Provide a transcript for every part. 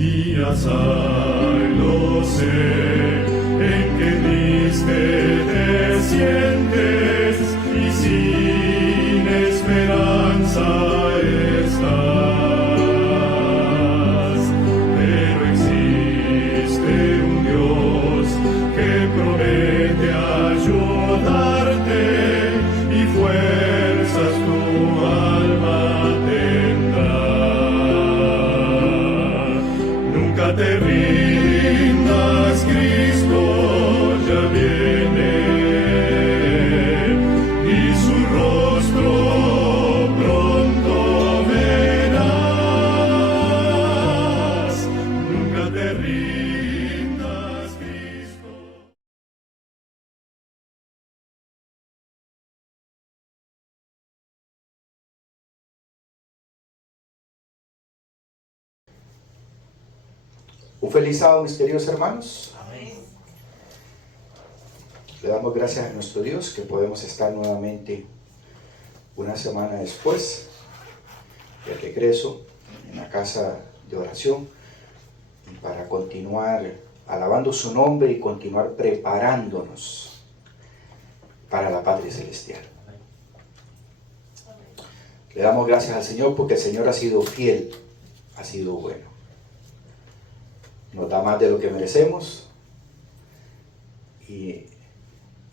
días hay, lo sé, en que triste te sientes y sin esperanza estás. Pero existe un Dios que promete ayudarte y fuerzas tu alma tendrá. Nunca te rindas, Cristo ya viene, y su rostro pronto verás. Nunca te rindas, Cristo. Un feliz sábado, mis queridos hermanos. Amén. Le damos gracias a nuestro Dios que podemos estar nuevamente una semana después del regreso en la casa de oración y para continuar alabando su nombre y continuar preparándonos para la patria celestial. Le damos gracias al Señor porque el Señor ha sido fiel, ha sido bueno. Nos da más de lo que merecemos y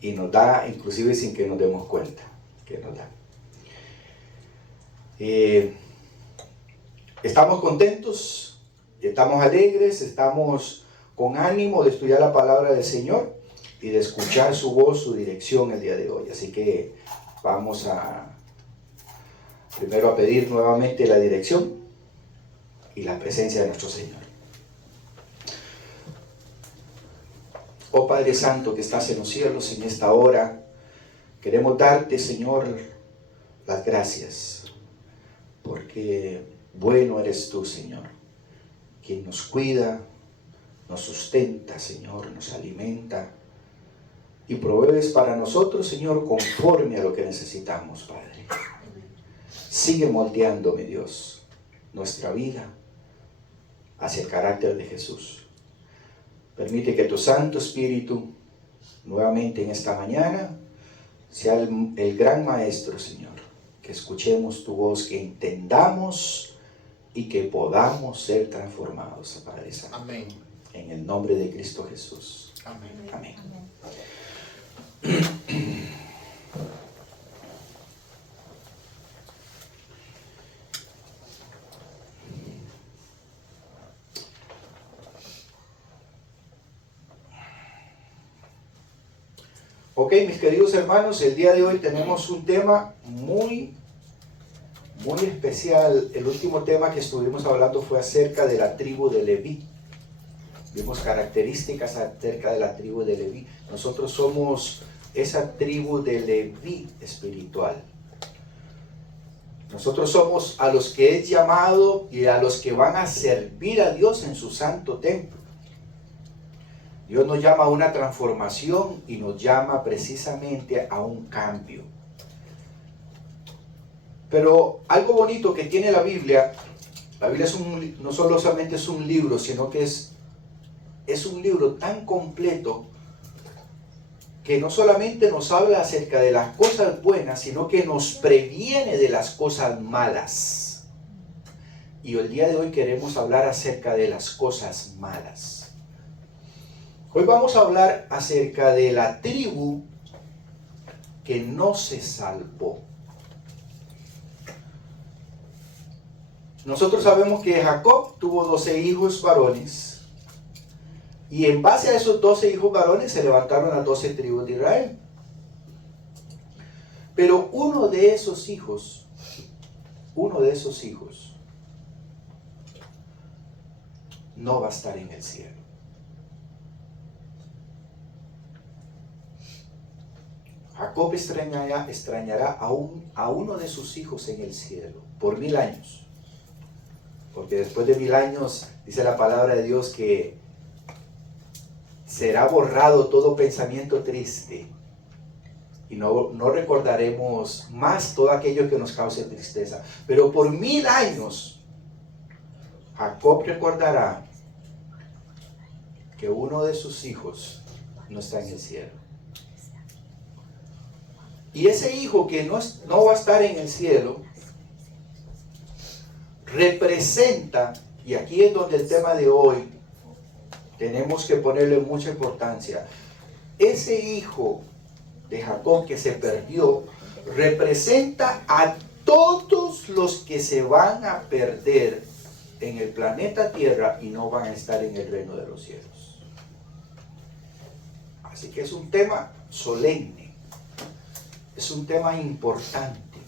nos da inclusive sin que nos demos cuenta que nos da. Estamos contentos, estamos alegres, estamos con ánimo de estudiar la palabra del Señor y de escuchar su voz, su dirección el día de hoy. Así que vamos primero a pedir nuevamente la dirección y la presencia de nuestro Señor. Oh Padre Santo que estás en los cielos, en esta hora queremos darte, Señor, las gracias, porque bueno eres tú, Señor, quien nos cuida, nos sustenta, Señor, nos alimenta y provees para nosotros, Señor, conforme a lo que necesitamos, Padre. Sigue moldeando, mi Dios, nuestra vida hacia el carácter de Jesús. Permite que tu Santo Espíritu, nuevamente en esta mañana, sea el gran Maestro, Señor. Que escuchemos tu voz, que entendamos y que podamos ser transformados, Padre Santo. Amén. En el nombre de Cristo Jesús. Amén. Amén. Ok, mis queridos hermanos, el día de hoy tenemos un tema muy especial. El último tema que estuvimos hablando fue acerca de la tribu de Leví. Vimos características acerca de la tribu de Leví. Nosotros somos esa tribu de Leví espiritual. Nosotros somos a los que es llamado y a los que van a servir a Dios en su santo templo. Dios nos llama a una transformación y nos llama precisamente a un cambio. Pero algo bonito que tiene la Biblia no solamente es un libro, sino que es un libro tan completo que no solamente nos habla acerca de las cosas buenas, sino que nos previene de las cosas malas. Y el día de hoy queremos hablar acerca de las cosas malas. Hoy vamos a hablar acerca de la tribu que no se salvó. Nosotros sabemos que Jacob tuvo 12 hijos varones y en base a esos 12 hijos varones se levantaron las 12 tribus de Israel. Pero uno de esos hijos no va a estar en el cielo. Jacob extrañará a uno de sus hijos en el cielo por 1000 años. Porque después de 1000 años dice la palabra de Dios que será borrado todo pensamiento triste y no recordaremos más todo aquello que nos cause tristeza. Pero por 1000 años Jacob recordará que uno de sus hijos no está en el cielo. Y ese hijo que no va a estar en el cielo representa, y aquí es donde el tema de hoy tenemos que ponerle mucha importancia, ese hijo de Jacob que se perdió representa a todos los que se van a perder en el planeta Tierra y no van a estar en el reino de los cielos. Así que es un tema solemne, es un tema importante.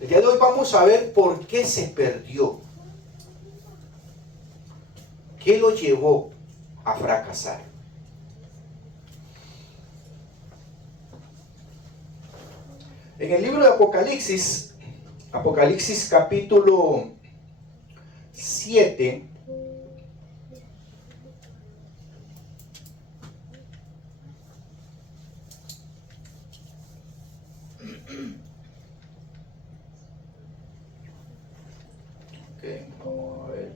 El día de hoy vamos a ver por qué se perdió, qué lo llevó a fracasar. En el libro de Apocalipsis, Apocalipsis capítulo 7, vamos a ver.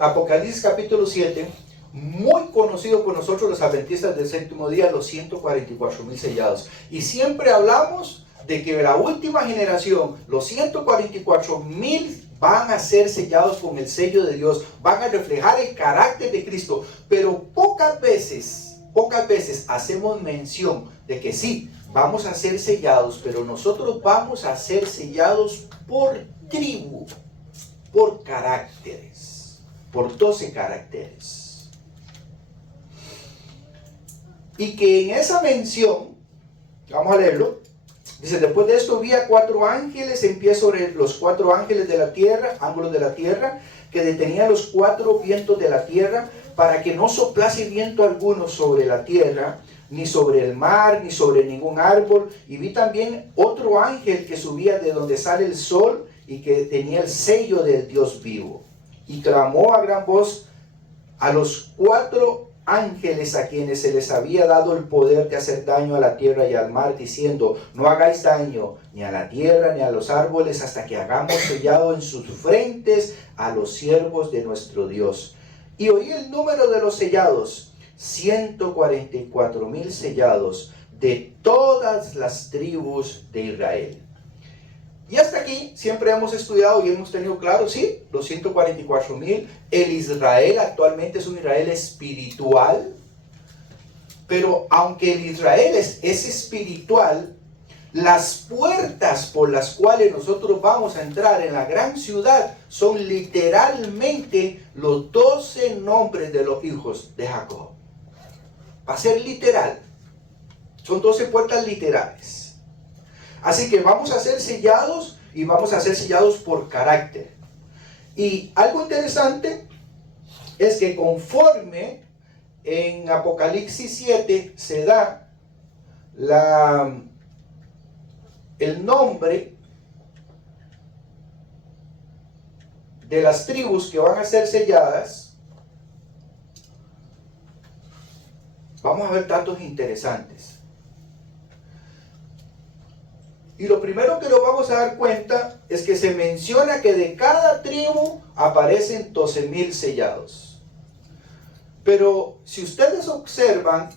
Apocalipsis capítulo 7, muy conocido por nosotros los adventistas del séptimo día, los 144,000 sellados. Y siempre hablamos de que la última generación, los 144,000 van a ser sellados con el sello de Dios, van a reflejar el carácter de Cristo, pero pocas veces hacemos mención de que sí, vamos a ser sellados, pero nosotros vamos a ser sellados por tribu, por caracteres, por 12 caracteres. Y que en esa mención, vamos a leerlo, dice: después de esto vi a 4 ángeles en pie sobre los 4 ángeles de la tierra, ángulos de la tierra, que detenían los 4 vientos de la tierra, para que no soplase viento alguno sobre la tierra, ni sobre el mar, ni sobre ningún árbol. Y vi también otro ángel que subía de donde sale el sol, y que tenía el sello del Dios vivo. Y clamó a gran voz a los 4 ángeles a quienes se les había dado el poder de hacer daño a la tierra y al mar, diciendo: no hagáis daño ni a la tierra ni a los árboles, hasta que hagamos sellado en sus frentes a los siervos de nuestro Dios. Y oí el número de los sellados: 144,000 sellados de todas las tribus de Israel. Y hasta aquí siempre hemos estudiado y hemos tenido claro, sí, los 144,000. El Israel actualmente es un Israel espiritual, pero aunque el Israel es espiritual, las puertas por las cuales nosotros vamos a entrar en la gran ciudad son literalmente los 12 nombres de los hijos de Jacob. Va a ser literal, son 12 puertas literales. Así que vamos a ser sellados, y vamos a ser sellados por carácter. Y algo interesante es que conforme en Apocalipsis 7 se da el nombre de las tribus que van a ser selladas, vamos a ver datos interesantes. Y lo primero que nos vamos a dar cuenta es que se menciona que de cada tribu aparecen 12,000 sellados. Pero si ustedes observan,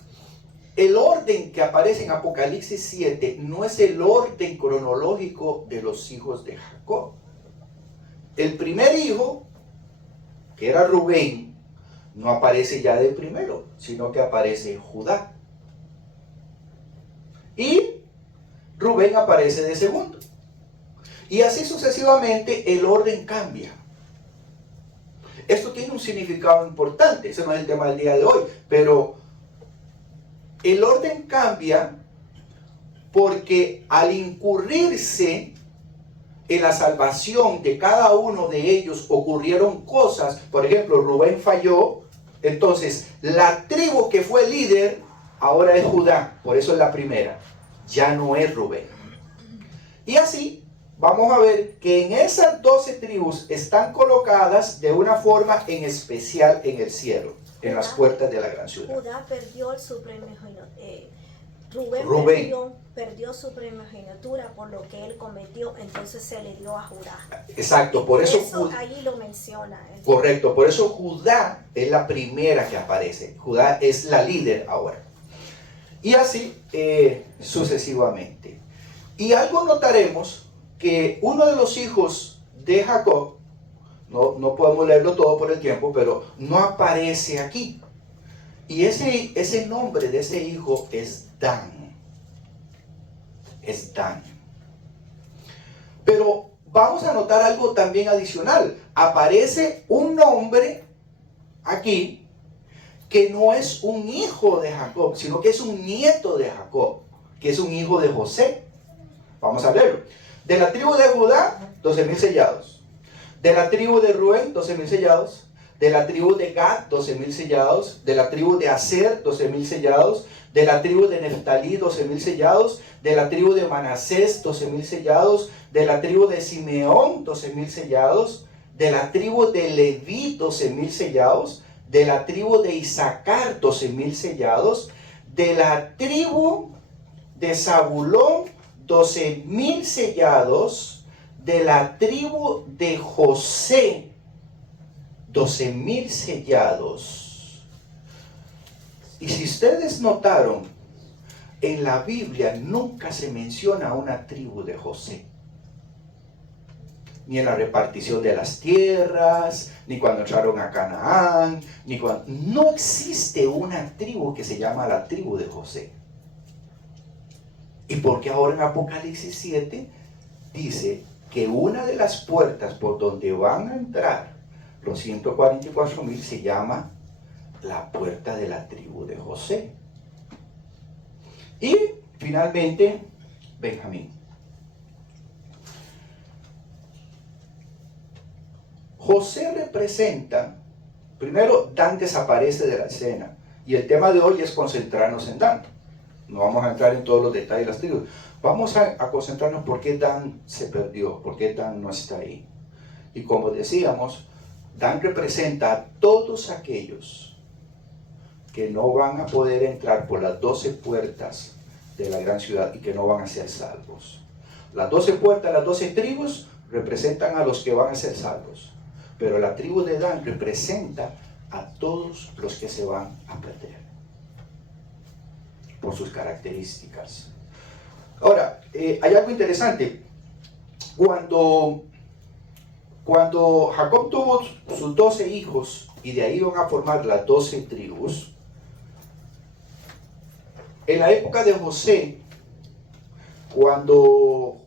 el orden que aparece en Apocalipsis 7 no es el orden cronológico de los hijos de Jacob. El primer hijo, que era Rubén, no aparece ya de primero, sino que aparece en Judá. Y Rubén aparece de segundo. Y así sucesivamente el orden cambia. Esto tiene un significado importante. Ese no es el tema del día de hoy. Pero el orden cambia porque al incurrirse en la salvación de cada uno de ellos ocurrieron cosas. Por ejemplo, Rubén falló. Entonces la tribu que fue líder ahora es Judá. Por eso es la primera. Ya no es Rubén. Y así vamos a ver que en esas 12 tribus están colocadas de una forma en especial en el cielo, en las puertas de la gran ciudad. Judá perdió su Rubén. Perdió su primogenitura por lo que él cometió, entonces se le dio a Judá. Exacto, por eso ahí lo menciona. Correcto, por eso Judá es la primera que aparece. Judá es la líder ahora. Y así sucesivamente. Y algo notaremos que uno de los hijos de Jacob, no podemos leerlo todo por el tiempo, pero no aparece aquí. Y ese nombre de ese hijo es Dan. Es Dan. Pero vamos a notar algo también adicional. Aparece un nombre aquí que no es un hijo de Jacob, sino que es un nieto de Jacob, que es un hijo de José. Vamos a leerlo. De la tribu de Judá, 12,000 sellados. De la tribu de Rubén, 12,000 sellados. De la tribu de Gad, 12,000 sellados. De la tribu de Aser, 12,000 sellados. De la tribu de Neftalí, 12,000 sellados. De la tribu de Manasés, 12,000 sellados. De la tribu de Simeón, 12,000 sellados. De la tribu de Leví, 12,000 sellados. De la tribu de Isaacar, 12,000 sellados. De la tribu de Zabulón, 12,000 sellados. De la tribu de José, 12,000 sellados. Y si ustedes notaron, en la Biblia nunca se menciona una tribu de José. Ni en la repartición de las tierras, ni cuando entraron a Canaán, ni cuando... No existe una tribu que se llama la tribu de José. ¿Y por qué ahora en Apocalipsis 7 dice que una de las puertas por donde van a entrar los 144,000 se llama la puerta de la tribu de José? Y finalmente, Benjamín. José representa, primero Dan desaparece de la escena, y el tema de hoy es concentrarnos en Dan. No vamos a entrar en todos los detalles de las tribus. Vamos a concentrarnos por qué Dan se perdió, por qué Dan no está ahí. Y como decíamos, Dan representa a todos aquellos que no van a poder entrar por las 12 puertas de la gran ciudad y que no van a ser salvos. Las 12 puertas, las 12 tribus representan a los que van a ser salvos. Pero la tribu de Dan representa a todos los que se van a perder por sus características. Ahora, hay algo interesante. Cuando Jacob tuvo sus 12 hijos y de ahí iban a formar las 12 tribus, en la época de José, cuando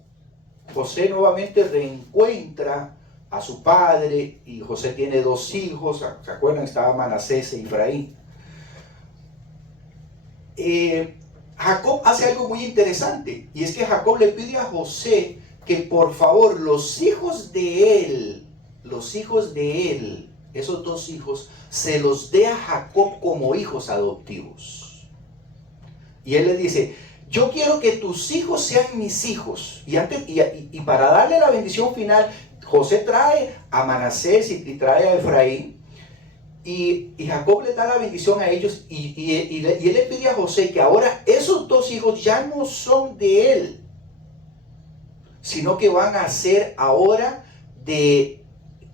José nuevamente reencuentra a su padre y José tiene 2 hijos, ¿se acuerdan? Estaba Manasés e Efraín. Jacob hace algo muy interesante, y es que Jacob le pide a José que por favor los hijos de él, esos 2 hijos, se los dé a Jacob como hijos adoptivos. Y él le dice: yo quiero que tus hijos sean mis hijos. Y para darle la bendición final, José trae a Manasés y trae a Efraín. Y Jacob le da la bendición a ellos. Y él le pide a José que ahora esos 2 hijos ya no son de él, sino que van a ser ahora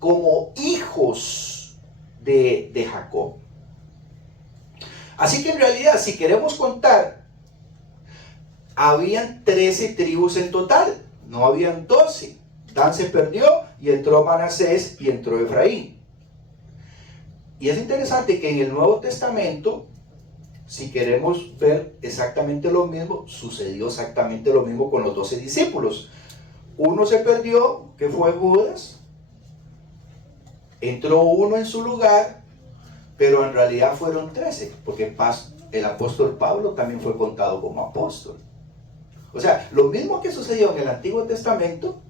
como hijos de Jacob. Así que en realidad, si queremos contar, habían 13 tribus en total, no habían 12. Dan se perdió y entró Manasés y entró Efraín. Y es interesante que en el Nuevo Testamento, si queremos ver exactamente lo mismo, sucedió exactamente lo mismo con los 12 discípulos. Uno se perdió, que fue Judas, entró uno en su lugar, pero en realidad fueron 13, porque el apóstol Pablo también fue contado como apóstol. O sea, lo mismo que sucedió en el Antiguo Testamento,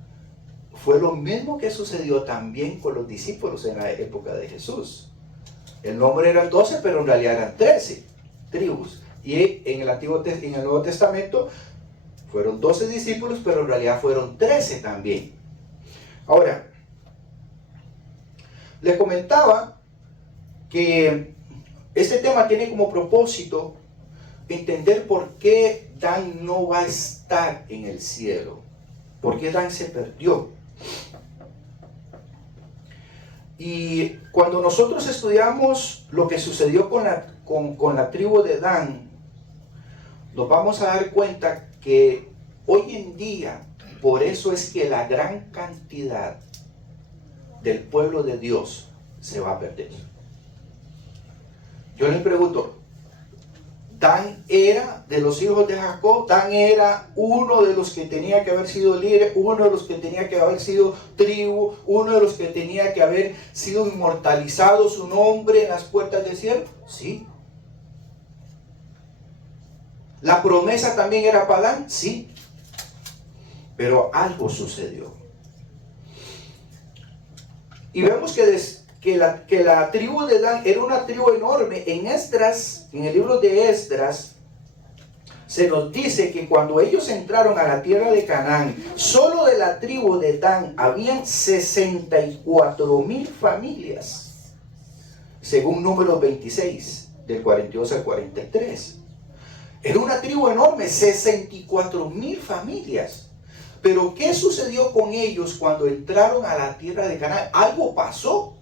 fue lo mismo que sucedió también con los discípulos en la época de Jesús. El nombre eran 12, pero en realidad eran 13 tribus. Y en el Nuevo Testamento fueron 12 discípulos, pero en realidad fueron 13 también. Ahora, les comentaba que este tema tiene como propósito entender por qué Dan no va a estar en el cielo, porque Dan se perdió. Y cuando nosotros estudiamos lo que sucedió con la tribu de Dan, nos vamos a dar cuenta que hoy en día, por eso es que la gran cantidad del pueblo de Dios se va a perder. Yo les pregunto, Dan era de los hijos de Jacob, Dan era uno de los que tenía que haber sido líder, uno de los que tenía que haber sido tribu, uno de los que tenía que haber sido inmortalizado su nombre en las puertas del cielo. Sí. ¿La promesa también era para Dan? Sí. Pero algo sucedió. Y vemos que la tribu de Dan era una tribu enorme. En Esdras, en el libro de Esdras, se nos dice que cuando ellos entraron a la tierra de Canaán, solo de la tribu de Dan habían 64,000 familias, según Números 26, del 42 al 43. Era una tribu enorme, 64,000 familias. Pero ¿qué sucedió con ellos cuando entraron a la tierra de Canaán? Algo pasó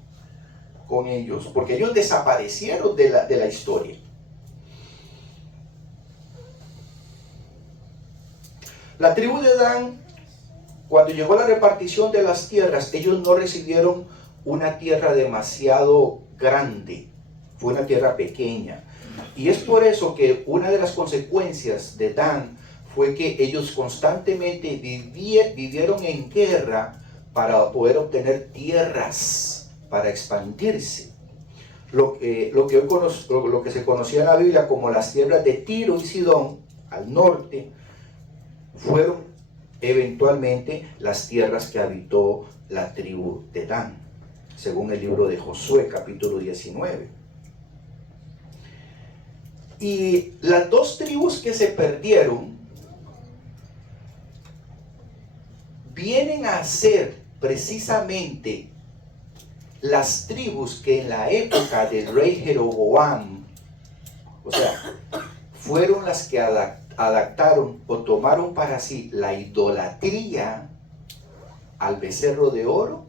con ellos, porque ellos desaparecieron de la historia. La tribu de Dan, cuando llegó la repartición de las tierras, ellos no recibieron una tierra demasiado grande, fue una tierra pequeña. Y es por eso que una de las consecuencias de Dan fue que ellos constantemente vivieron en guerra para poder obtener tierras, para expandirse. Lo que se conocía en la Biblia como las tierras de Tiro y Sidón, al norte, fueron eventualmente las tierras que habitó la tribu de Dan, según el libro de Josué, capítulo 19. Y las dos tribus que se perdieron vienen a ser precisamente las tribus que en la época del rey Jeroboam, o sea, fueron las que adaptaron o tomaron para sí la idolatría al becerro de oro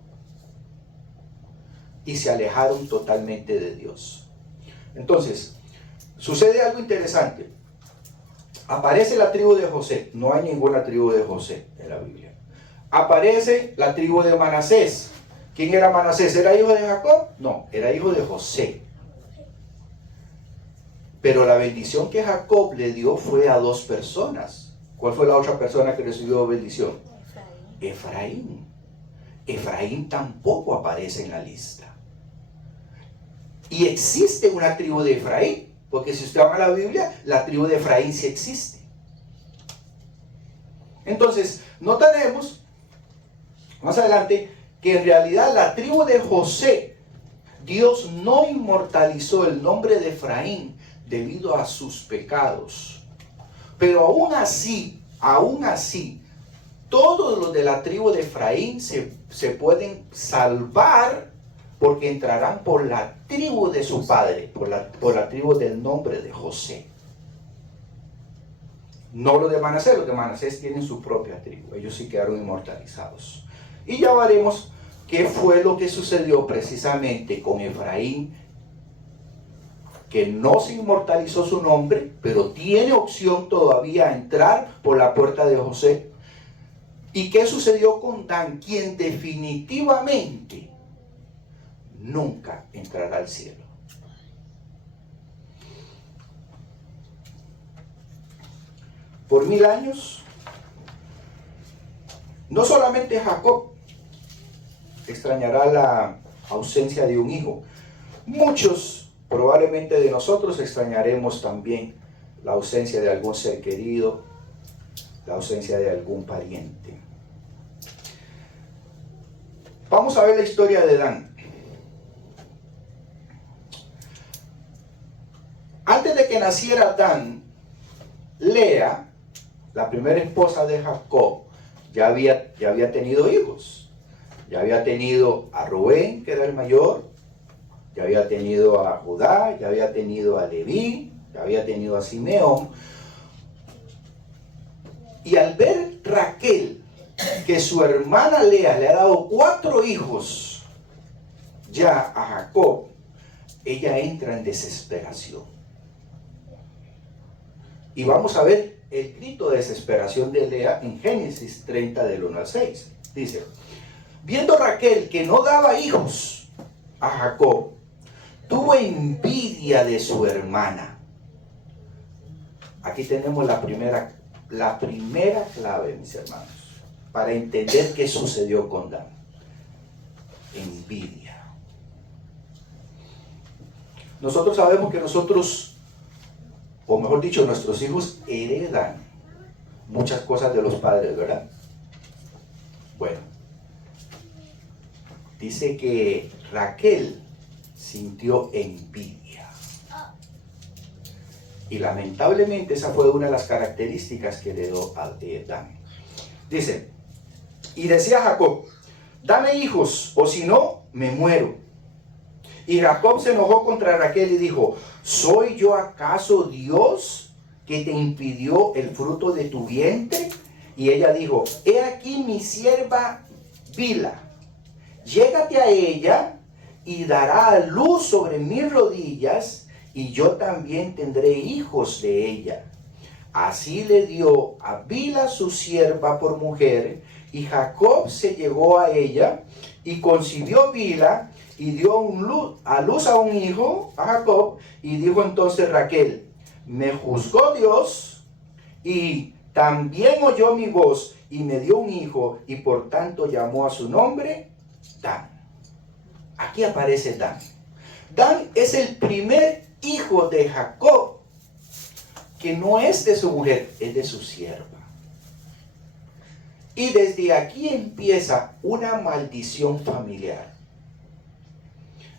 y se alejaron totalmente de Dios. Entonces, sucede algo interesante. Aparece la tribu de José. No hay ninguna tribu de José en la Biblia. Aparece la tribu de Manasés. ¿Quién era Manasés? ¿Era hijo de Jacob? No, era hijo de José. Pero la bendición que Jacob le dio fue a dos personas. ¿Cuál fue la otra persona que recibió bendición? Efraín. Efraín tampoco aparece en la lista. Y existe una tribu de Efraín, porque si usted va a la Biblia, la tribu de Efraín sí existe. Entonces, notaremos más adelante que en realidad la tribu de José, Dios no inmortalizó el nombre de Efraín debido a sus pecados. Pero aún así, todos los de la tribu de Efraín se pueden salvar porque entrarán por la tribu de su padre, por la tribu del nombre de José. No los de Manasés tienen su propia tribu, ellos sí quedaron inmortalizados. Y ya veremos qué fue lo que sucedió precisamente con Efraín, que no se inmortalizó su nombre, pero tiene opción todavía a entrar por la puerta de José. ¿Y qué sucedió con Dan, quien definitivamente nunca entrará al cielo? Por 1000 años, no solamente Jacob extrañará la ausencia de un hijo, muchos probablemente de nosotros extrañaremos también la ausencia de algún ser querido, la ausencia de algún pariente. Vamos a ver la historia de Dan. Antes de que naciera Dan, Lea, la primera esposa de Jacob, ya había tenido hijos. Ya había tenido a Rubén, que era el mayor, ya había tenido a Judá, ya había tenido a Leví, ya había tenido a Simeón. Y al ver Raquel que su hermana Lea le ha dado 4 hijos ya a Jacob, ella entra en desesperación. Y vamos a ver el grito de desesperación de Lea en Génesis 30 del 1 al 6. Dice: viendo Raquel que no daba hijos a Jacob, tuvo envidia de su hermana. Aquí tenemos la primera clave, mis hermanos, para entender qué sucedió con Dan. Envidia. Nosotros sabemos que o mejor dicho, nuestros hijos heredan muchas cosas de los padres, ¿verdad? Bueno, dice que Raquel sintió envidia. Y lamentablemente esa fue una de las características que heredó a Dan. Dice: y decía Jacob, dame hijos, o si no, me muero. Y Jacob se enojó contra Raquel y dijo: ¿soy yo acaso Dios que te impidió el fruto de tu vientre? Y ella dijo: he aquí mi sierva Bilha, llégate a ella y dará a luz sobre mis rodillas, y yo también tendré hijos de ella. Así le dio a Bilha su sierva por mujer, y Jacob se llegó a ella, y concibió Bilha, y dio a luz a un hijo, a Jacob, y dijo entonces Raquel: me juzgó Dios, y también oyó mi voz, y me dio un hijo, y por tanto llamó a su nombre Dan. Aquí aparece Dan. Dan es el primer hijo de Jacob que no es de su mujer, es de su sierva. Y desde aquí empieza una maldición familiar.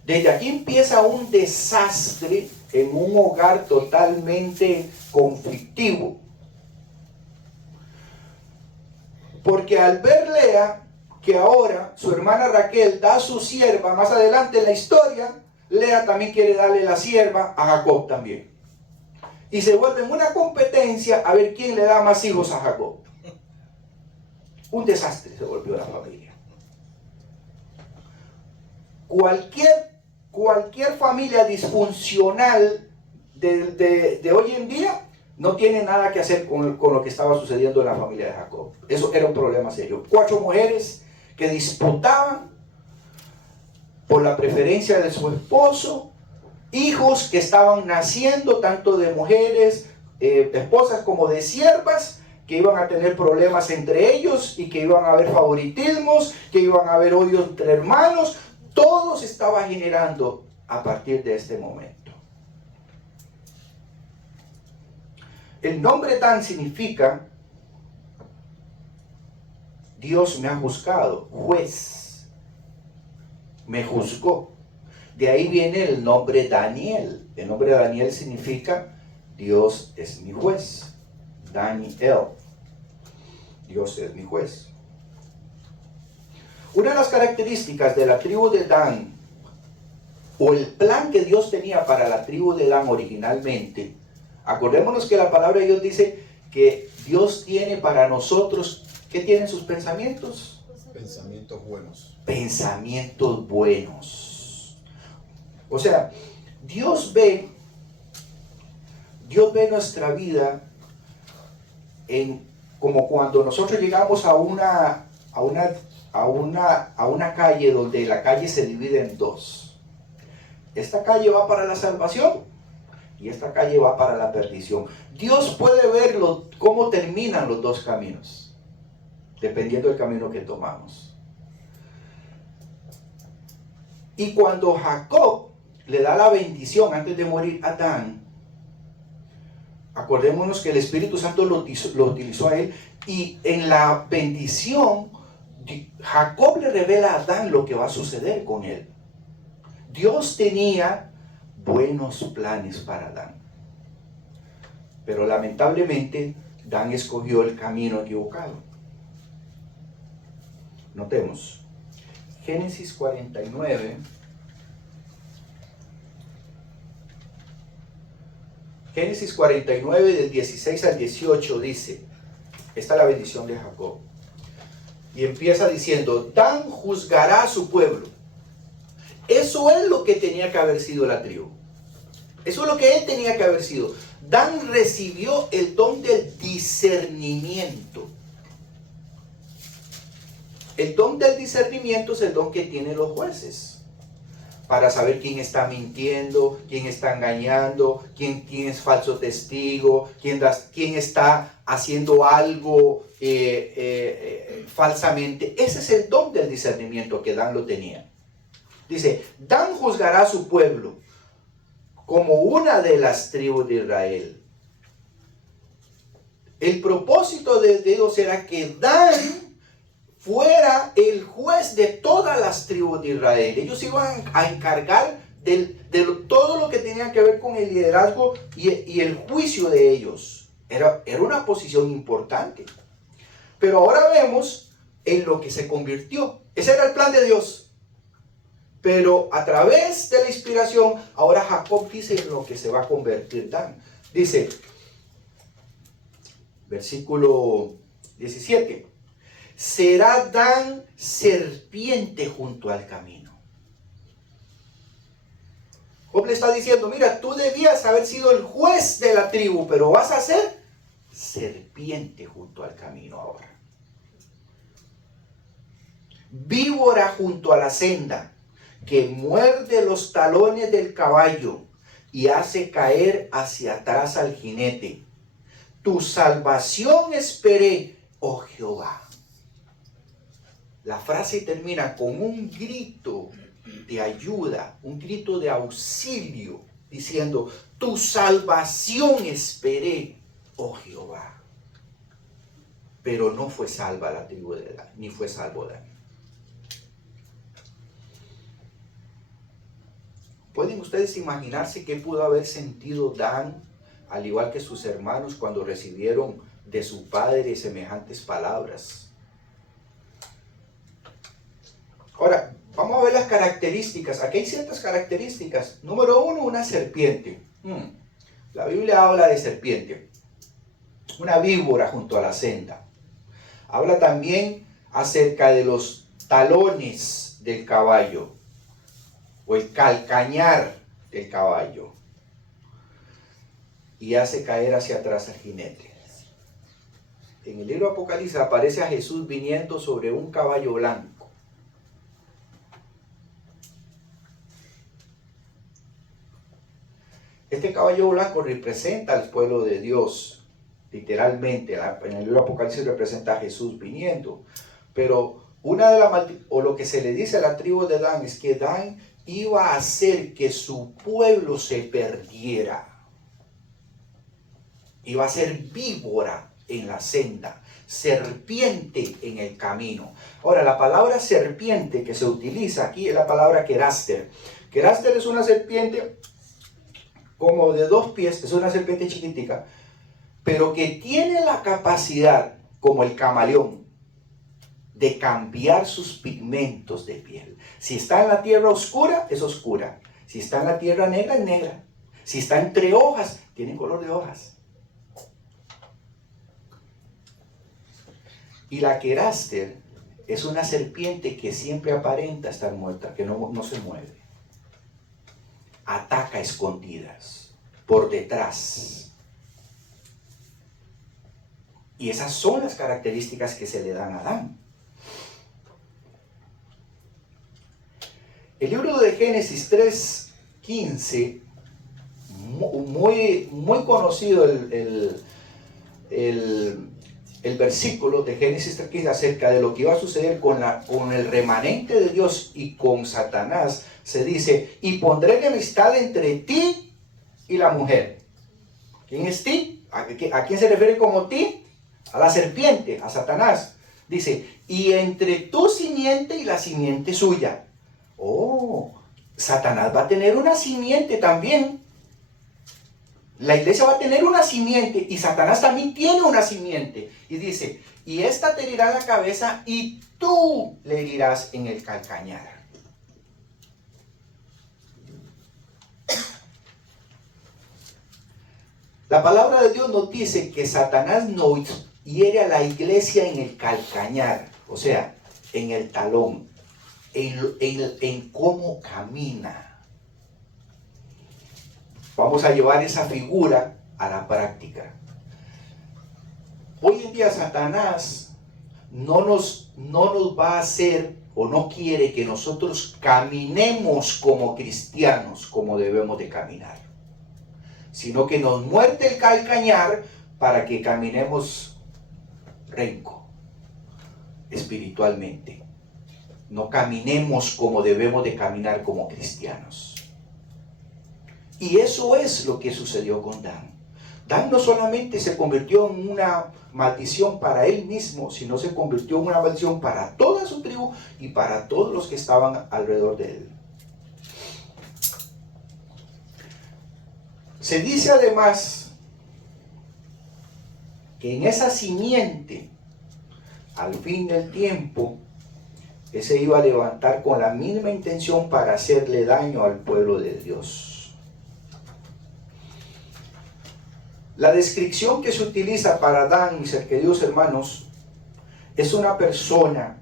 Desde aquí empieza un desastre en un hogar totalmente conflictivo. Porque al ver Lea que ahora su hermana Raquel da a su sierva, más adelante en la historia, Lea también quiere darle la sierva a Jacob también. Y se vuelve en una competencia a ver quién le da más hijos a Jacob. Un desastre se volvió la familia. Cualquier familia disfuncional de hoy en día no tiene nada que hacer con lo que estaba sucediendo en la familia de Jacob. Eso era un problema serio. 4 mujeres que disputaban por la preferencia de su esposo, hijos que estaban naciendo tanto de mujeres, esposas como de siervas, que iban a tener problemas entre ellos y que iban a haber favoritismos, que iban a haber odio entre hermanos. Todo se estaba generando a partir de este momento. El nombre Dan significa Dios me ha juzgado, juez, me juzgó. De ahí viene el nombre Daniel. El nombre Daniel significa Dios es mi juez. Daniel, Dios es mi juez. Una de las características de la tribu de Dan, o el plan que Dios tenía para la tribu de Dan originalmente, acordémonos que la palabra de Dios dice que Dios tiene para nosotros, ¿qué tienen sus pensamientos? Pensamientos buenos. Pensamientos buenos. O sea, Dios ve nuestra vida como cuando nosotros llegamos a una calle donde la calle se divide en 2. Esta calle va para la salvación y esta calle va para la perdición. Dios puede ver cómo terminan los 2 caminos, dependiendo del camino que tomamos. Y cuando Jacob le da la bendición antes de morir a Dan, acordémonos que el Espíritu Santo lo utilizó a él, y en la bendición Jacob le revela a Dan lo que va a suceder con él. Dios tenía buenos planes para Dan, pero lamentablemente Dan escogió el camino equivocado. Notemos Génesis 49. Génesis 49 del 16 al 18 dice: Esta es la bendición de Jacob. Y empieza diciendo, Dan juzgará a su pueblo. Eso es lo que tenía que haber sido la tribu. Eso es lo que él tenía que haber sido. Dan recibió el don del discernimiento. El don del discernimiento es el don que tienen los jueces. Para saber quién está mintiendo, quién está engañando, quién es falso testigo, quién está haciendo algo falsamente. Ese es el don del discernimiento que Dan lo tenía. Dice, Dan juzgará a su pueblo como una de las tribus de Israel. El propósito de Dios era que Dan fuera el juez de todas las tribus de Israel. Ellos iban a encargar de todo lo que tenía que ver con el liderazgo y el juicio de ellos. Era una posición importante. Pero ahora vemos en lo que se convirtió. Ese era el plan de Dios. Pero a través de la inspiración, ahora Jacob dice en lo que se va a convertir Dan. Dice, versículo 17, será Dan serpiente junto al camino. Job le está diciendo, mira, tú debías haber sido el juez de la tribu, pero vas a ser serpiente junto al camino ahora. Víbora junto a la senda, que muerde los talones del caballo y hace caer hacia atrás al jinete. Tu salvación esperé, oh Jehová. La frase termina con un grito de ayuda, un grito de auxilio, diciendo, tu salvación esperé, oh Jehová. Pero no fue salva la tribu de Dan, ni fue salvo Dan. ¿Pueden ustedes imaginarse qué pudo haber sentido Dan, al igual que sus hermanos, cuando recibieron de su padre semejantes palabras? Ahora, vamos a ver las características. Aquí hay ciertas características. Número 1, una serpiente. La Biblia habla de serpiente. Una víbora junto a la senda. Habla también acerca de los talones del caballo, o el calcañar del caballo, y hace caer hacia atrás al jinete. En el libro de Apocalipsis aparece a Jesús viniendo sobre un caballo blanco. Este caballo blanco representa al pueblo de Dios, literalmente. En el libro de Apocalipsis representa a Jesús viniendo. Pero lo que se le dice a la tribu de Dan es que Dan iba a hacer que su pueblo se perdiera. Iba a ser víbora en la senda, serpiente en el camino. Ahora, la palabra serpiente que se utiliza aquí es la palabra queraster. Queraster es una serpiente como de 2 pies, es una serpiente chiquitica, pero que tiene la capacidad, como el camaleón, de cambiar sus pigmentos de piel. Si está en la tierra oscura, es oscura. Si está en la tierra negra, es negra. Si está entre hojas, tiene color de hojas. Y la queraster es una serpiente que siempre aparenta estar muerta, que no se mueve. Ataca a escondidas, por detrás. Y esas son las características que se le dan a Adán. El libro de Génesis 3:15, muy conocido el versículo de Génesis 3:15 acerca de lo que iba a suceder con el remanente de Dios y con Satanás, se dice, y pondré enemistad entre ti y la mujer. ¿Quién es ti? ¿A quién se refiere como ti? A la serpiente, a Satanás. Dice, y entre tu simiente y la simiente suya. Oh, Satanás va a tener una simiente también. La iglesia va a tener una simiente y Satanás también tiene una simiente. Y dice, y esta te herirá la cabeza y tú le herirás en el calcañar. La palabra de Dios nos dice que Satanás no hiere a la iglesia en el calcañar, o sea, en el talón, en cómo camina. Vamos a llevar esa figura a la práctica. Hoy en día Satanás no nos va a hacer o no quiere que nosotros caminemos como cristianos como debemos de caminar, sino que nos muerde el calcañar para que caminemos renco espiritualmente. No caminemos como debemos de caminar como cristianos. Y eso es lo que sucedió con Dan. Dan no solamente se convirtió en una maldición para él mismo, sino se convirtió en una maldición para toda su tribu y para todos los que estaban alrededor de él. Se dice además que en esa simiente, al fin del tiempo, él se iba a levantar con la misma intención para hacerle daño al pueblo de Dios. La descripción que se utiliza para Dan, mis queridos hermanos, es una persona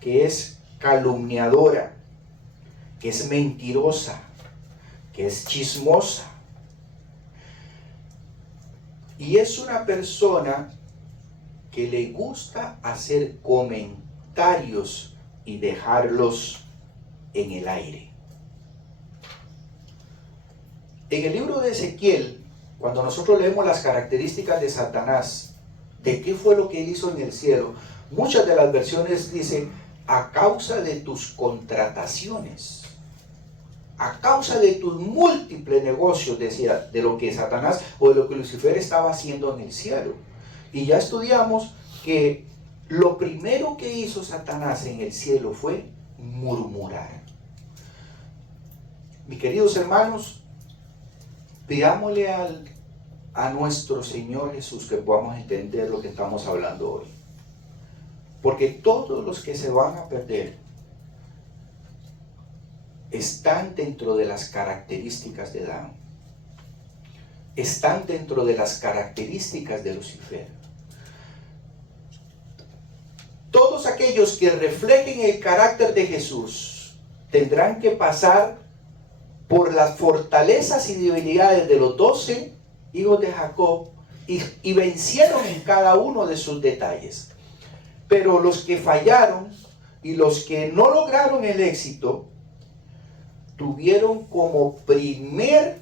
que es calumniadora, que es mentirosa, que es chismosa. Y es una persona que le gusta hacer comentarios y dejarlos en el aire. En el libro de Ezequiel, cuando nosotros leemos las características de Satanás, de qué fue lo que él hizo en el cielo, muchas de las versiones dicen, a causa de tus contrataciones, a causa de tus múltiples negocios, decía, de lo que Satanás o de lo que Lucifer estaba haciendo en el cielo. Y ya estudiamos que lo primero que hizo Satanás en el cielo fue murmurar. Mis queridos hermanos, pidámosle a nuestro Señor Jesús que podamos entender lo que estamos hablando hoy. Porque todos los que se van a perder están dentro de las características de Adán. Están dentro de las características de Lucifer. Todos aquellos que reflejen el carácter de Jesús tendrán que pasar por las fortalezas y debilidades de los 12 hijos de Jacob y vencieron en cada uno de sus detalles. Pero los que fallaron y los que no lograron el éxito tuvieron como primer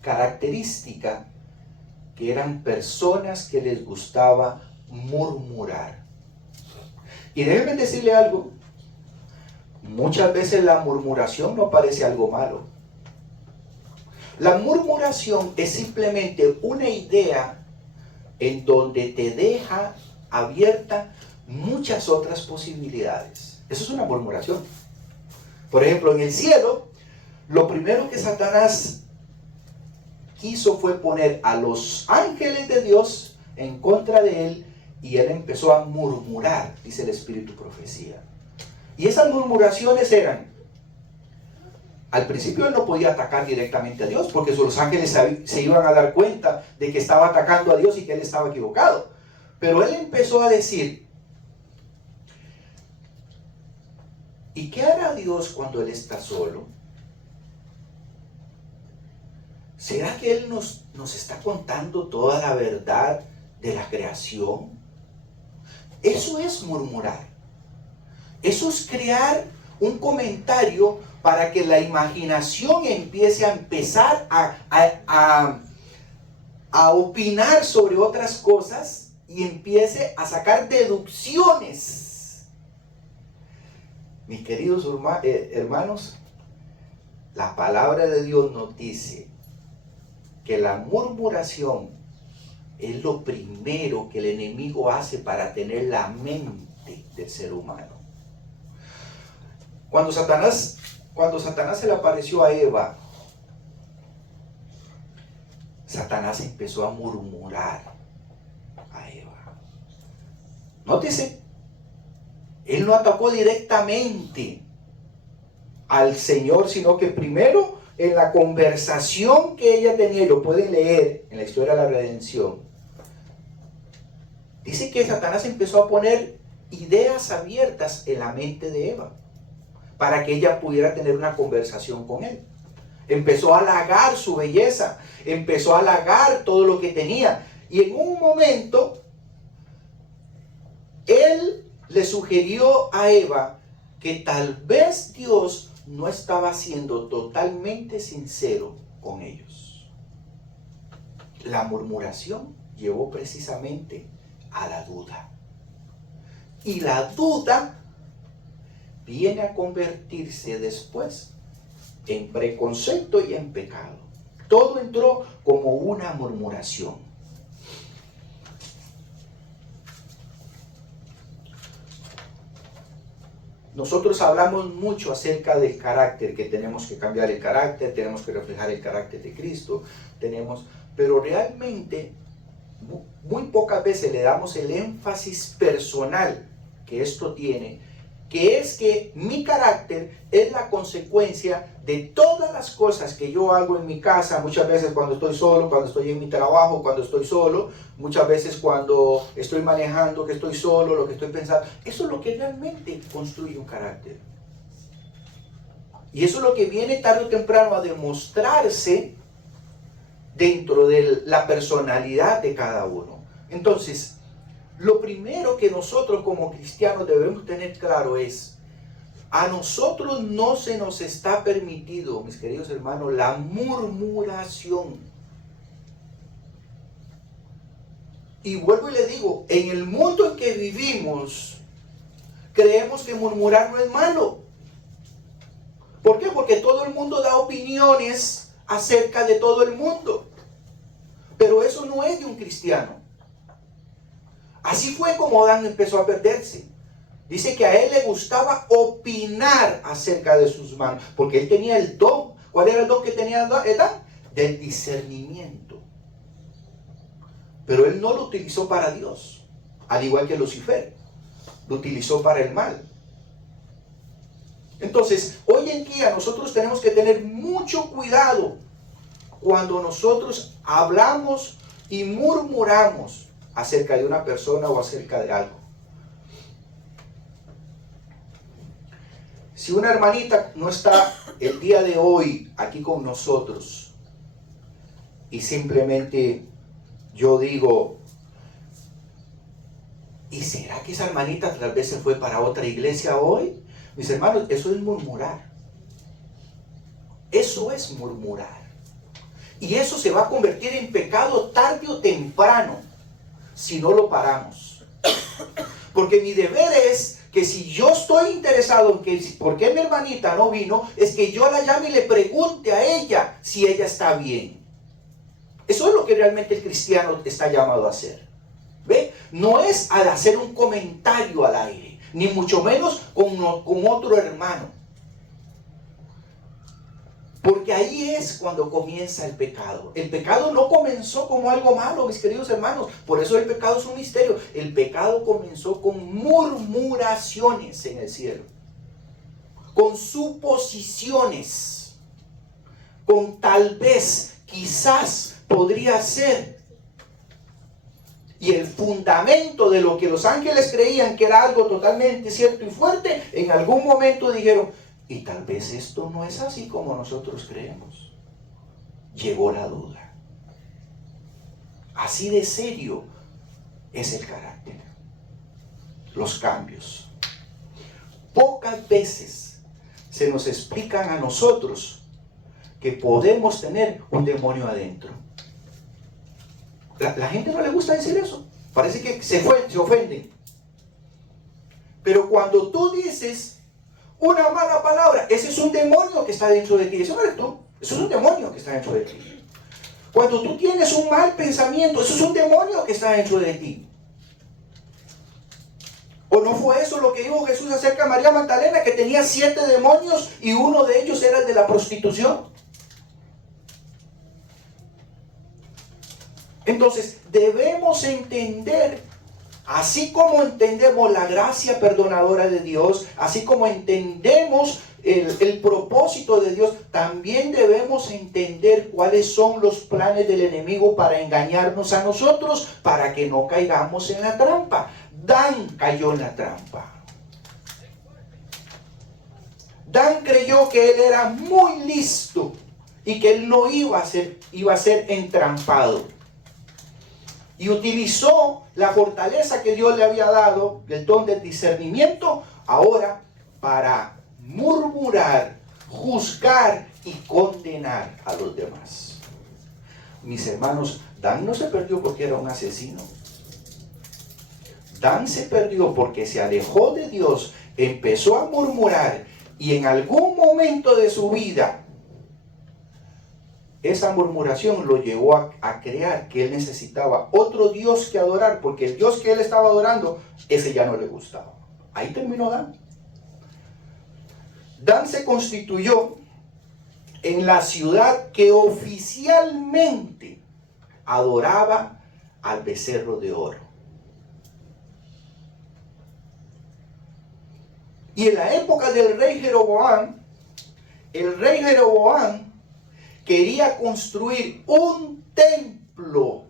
característica que eran personas que les gustaba murmurar. Y déjenme decirle algo, muchas veces la murmuración no parece algo malo. La murmuración es simplemente una idea en donde te deja abierta muchas otras posibilidades. Eso es una murmuración. Por ejemplo, en el cielo, lo primero que Satanás quiso fue poner a los ángeles de Dios en contra de él, y él empezó a murmurar, dice el Espíritu Profecía. Y esas murmuraciones eran, al principio él no podía atacar directamente a Dios, porque los ángeles se iban a dar cuenta de que estaba atacando a Dios y que él estaba equivocado. Pero él empezó a decir, ¿y qué hará Dios cuando él está solo? ¿Será que él nos está contando toda la verdad de la creación? Eso es murmurar. Eso es crear un comentario para que la imaginación empiece a empezar a opinar sobre otras cosas y empiece a sacar deducciones. Mis queridos hermanos, la palabra de Dios nos dice que la murmuración es lo primero que el enemigo hace para tener la mente del ser humano. Cuando Satanás se le apareció a Eva, Satanás empezó a murmurar a Eva. Nótese, él no atacó directamente al Señor, sino que primero en la conversación que ella tenía, y lo pueden leer en la historia de la redención, dice que Satanás empezó a poner ideas abiertas en la mente de Eva para que ella pudiera tener una conversación con él. Empezó a halagar su belleza, empezó a halagar todo lo que tenía, y en un momento él le sugirió a Eva que tal vez Dios no estaba siendo totalmente sincero con ellos. La murmuración llevó precisamente a la duda. Y la duda viene a convertirse después en preconcepto y en pecado. Todo entró como una murmuración. Nosotros hablamos mucho acerca del carácter, que tenemos que cambiar el carácter, tenemos que reflejar el carácter de Cristo, pero realmente muy pocas veces le damos el énfasis personal que esto tiene, que es que mi carácter es la consecuencia de todas las cosas que yo hago en mi casa, muchas veces cuando estoy solo, cuando estoy en mi trabajo, cuando estoy solo, muchas veces cuando estoy manejando, que estoy solo, lo que estoy pensando. Eso es lo que realmente construye un carácter. Y eso es lo que viene tarde o temprano a demostrarse dentro de la personalidad de cada uno. Entonces, lo primero que nosotros como cristianos debemos tener claro es, a nosotros no se nos está permitido, mis queridos hermanos, la murmuración. Y vuelvo y le digo, en el mundo en que vivimos, creemos que murmurar no es malo. ¿Por qué? Porque todo el mundo da opiniones acerca de todo el mundo. Pero eso no es de un cristiano. Así fue como Adán empezó a perderse. Dice que a él le gustaba opinar acerca de sus manos, porque él tenía el don. ¿Cuál era el don que tenía Adán? Del discernimiento. Pero él no lo utilizó para Dios, al igual que Lucifer. Lo utilizó para el mal. Entonces, hoy en día nosotros tenemos que tener mucho cuidado cuando nosotros hablamos y murmuramos acerca de una persona o acerca de algo. Si una hermanita no está el día de hoy aquí con nosotros y simplemente yo digo, ¿y será que esa hermanita tal vez se fue para otra iglesia hoy? Mis hermanos, eso es murmurar. Eso es murmurar. Y eso se va a convertir en pecado tarde o temprano, si no lo paramos. Porque mi deber es que si yo estoy interesado en que por qué mi hermanita no vino, es que yo la llame y le pregunte a ella si ella está bien. Eso es lo que realmente el cristiano está llamado a hacer. ¿Ve? No es al hacer un comentario al aire, ni mucho menos con otro hermano. Porque ahí es cuando comienza el pecado. El pecado no comenzó como algo malo, mis queridos hermanos. Por eso el pecado es un misterio. El pecado comenzó con murmuraciones en el cielo. Con suposiciones. Con tal vez, quizás, podría ser. Y el fundamento de lo que los ángeles creían que era algo totalmente cierto y fuerte, en algún momento dijeron, y tal vez esto no es así como nosotros creemos. Llegó la duda. Así de serio es el carácter. Los cambios. Pocas veces se nos explican a nosotros que podemos tener un demonio adentro. La gente no le gusta decir eso. Parece que se ofenden. Pero cuando tú dices una mala palabra, ese es un demonio que está dentro de ti. Eso no eres tú. Eso es un demonio que está dentro de ti. Cuando tú tienes un mal pensamiento, eso es un demonio que está dentro de ti. ¿O no fue eso lo que dijo Jesús acerca de María Magdalena, que tenía 7 demonios y uno de ellos era el de la prostitución? Entonces, debemos entender, así como entendemos la gracia perdonadora de Dios, así como entendemos el propósito de Dios, también debemos entender cuáles son los planes del enemigo para engañarnos a nosotros, para que no caigamos en la trampa. Dan cayó en la trampa. Dan creyó que él era muy listo y que él no iba a ser entrampado. Y utilizó la fortaleza que Dios le había dado, el don del discernimiento, ahora para murmurar, juzgar y condenar a los demás. Mis hermanos, Dan no se perdió porque era un asesino. Dan se perdió porque se alejó de Dios, empezó a murmurar y en algún momento de su vida esa murmuración lo llevó a crear que él necesitaba otro Dios que adorar, porque el Dios que él estaba adorando, ese ya no le gustaba. Ahí terminó Dan. Dan se constituyó en la ciudad que oficialmente adoraba al becerro de oro. Y en la época del rey Jeroboam, el rey Jeroboam quería construir un templo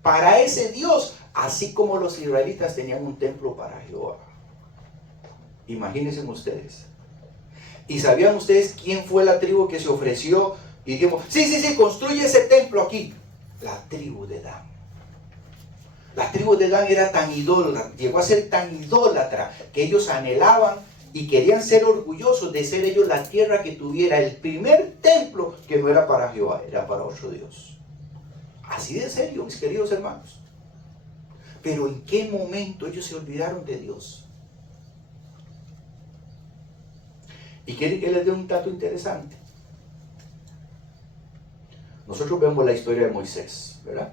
para ese Dios, así como los israelitas tenían un templo para Jehová. Imagínense ustedes. ¿Y sabían ustedes quién fue la tribu que se ofreció? Y dijimos, sí, construye ese templo aquí. La tribu de Dan. La tribu de Dan era tan idólatra, llegó a ser tan idólatra, que ellos anhelaban y querían ser orgullosos de ser ellos la tierra que tuviera el primer templo que no era para Jehová, era para otro Dios. Así de serio, mis queridos hermanos. Pero ¿en qué momento ellos se olvidaron de Dios? Y quieren que les dé un dato interesante. Nosotros vemos la historia de Moisés, ¿verdad?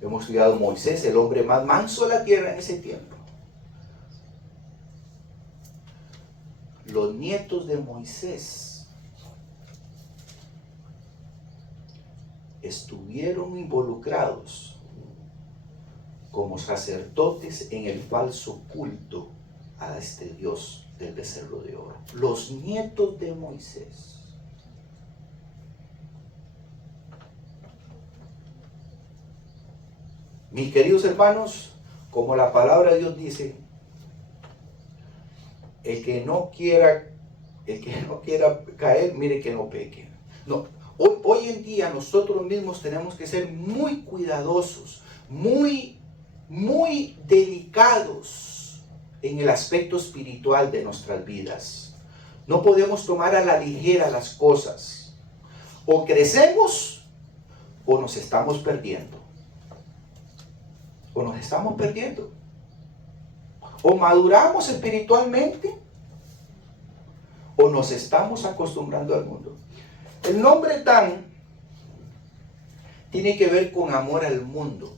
Hemos estudiado Moisés, el hombre más manso de la tierra en ese tiempo. Los nietos de Moisés estuvieron involucrados como sacerdotes en el falso culto a este Dios del becerro de oro. Los nietos de Moisés. Mis queridos hermanos, como la palabra de Dios dice, el que no quiera caer, mire que no peque. No, hoy en día nosotros mismos tenemos que ser muy cuidadosos, muy delicados en el aspecto espiritual de nuestras vidas. No podemos tomar a la ligera las cosas. O crecemos o nos estamos perdiendo. O nos estamos perdiendo. O maduramos espiritualmente o nos estamos acostumbrando al mundo. El nombre Dan tiene que ver con amor al mundo.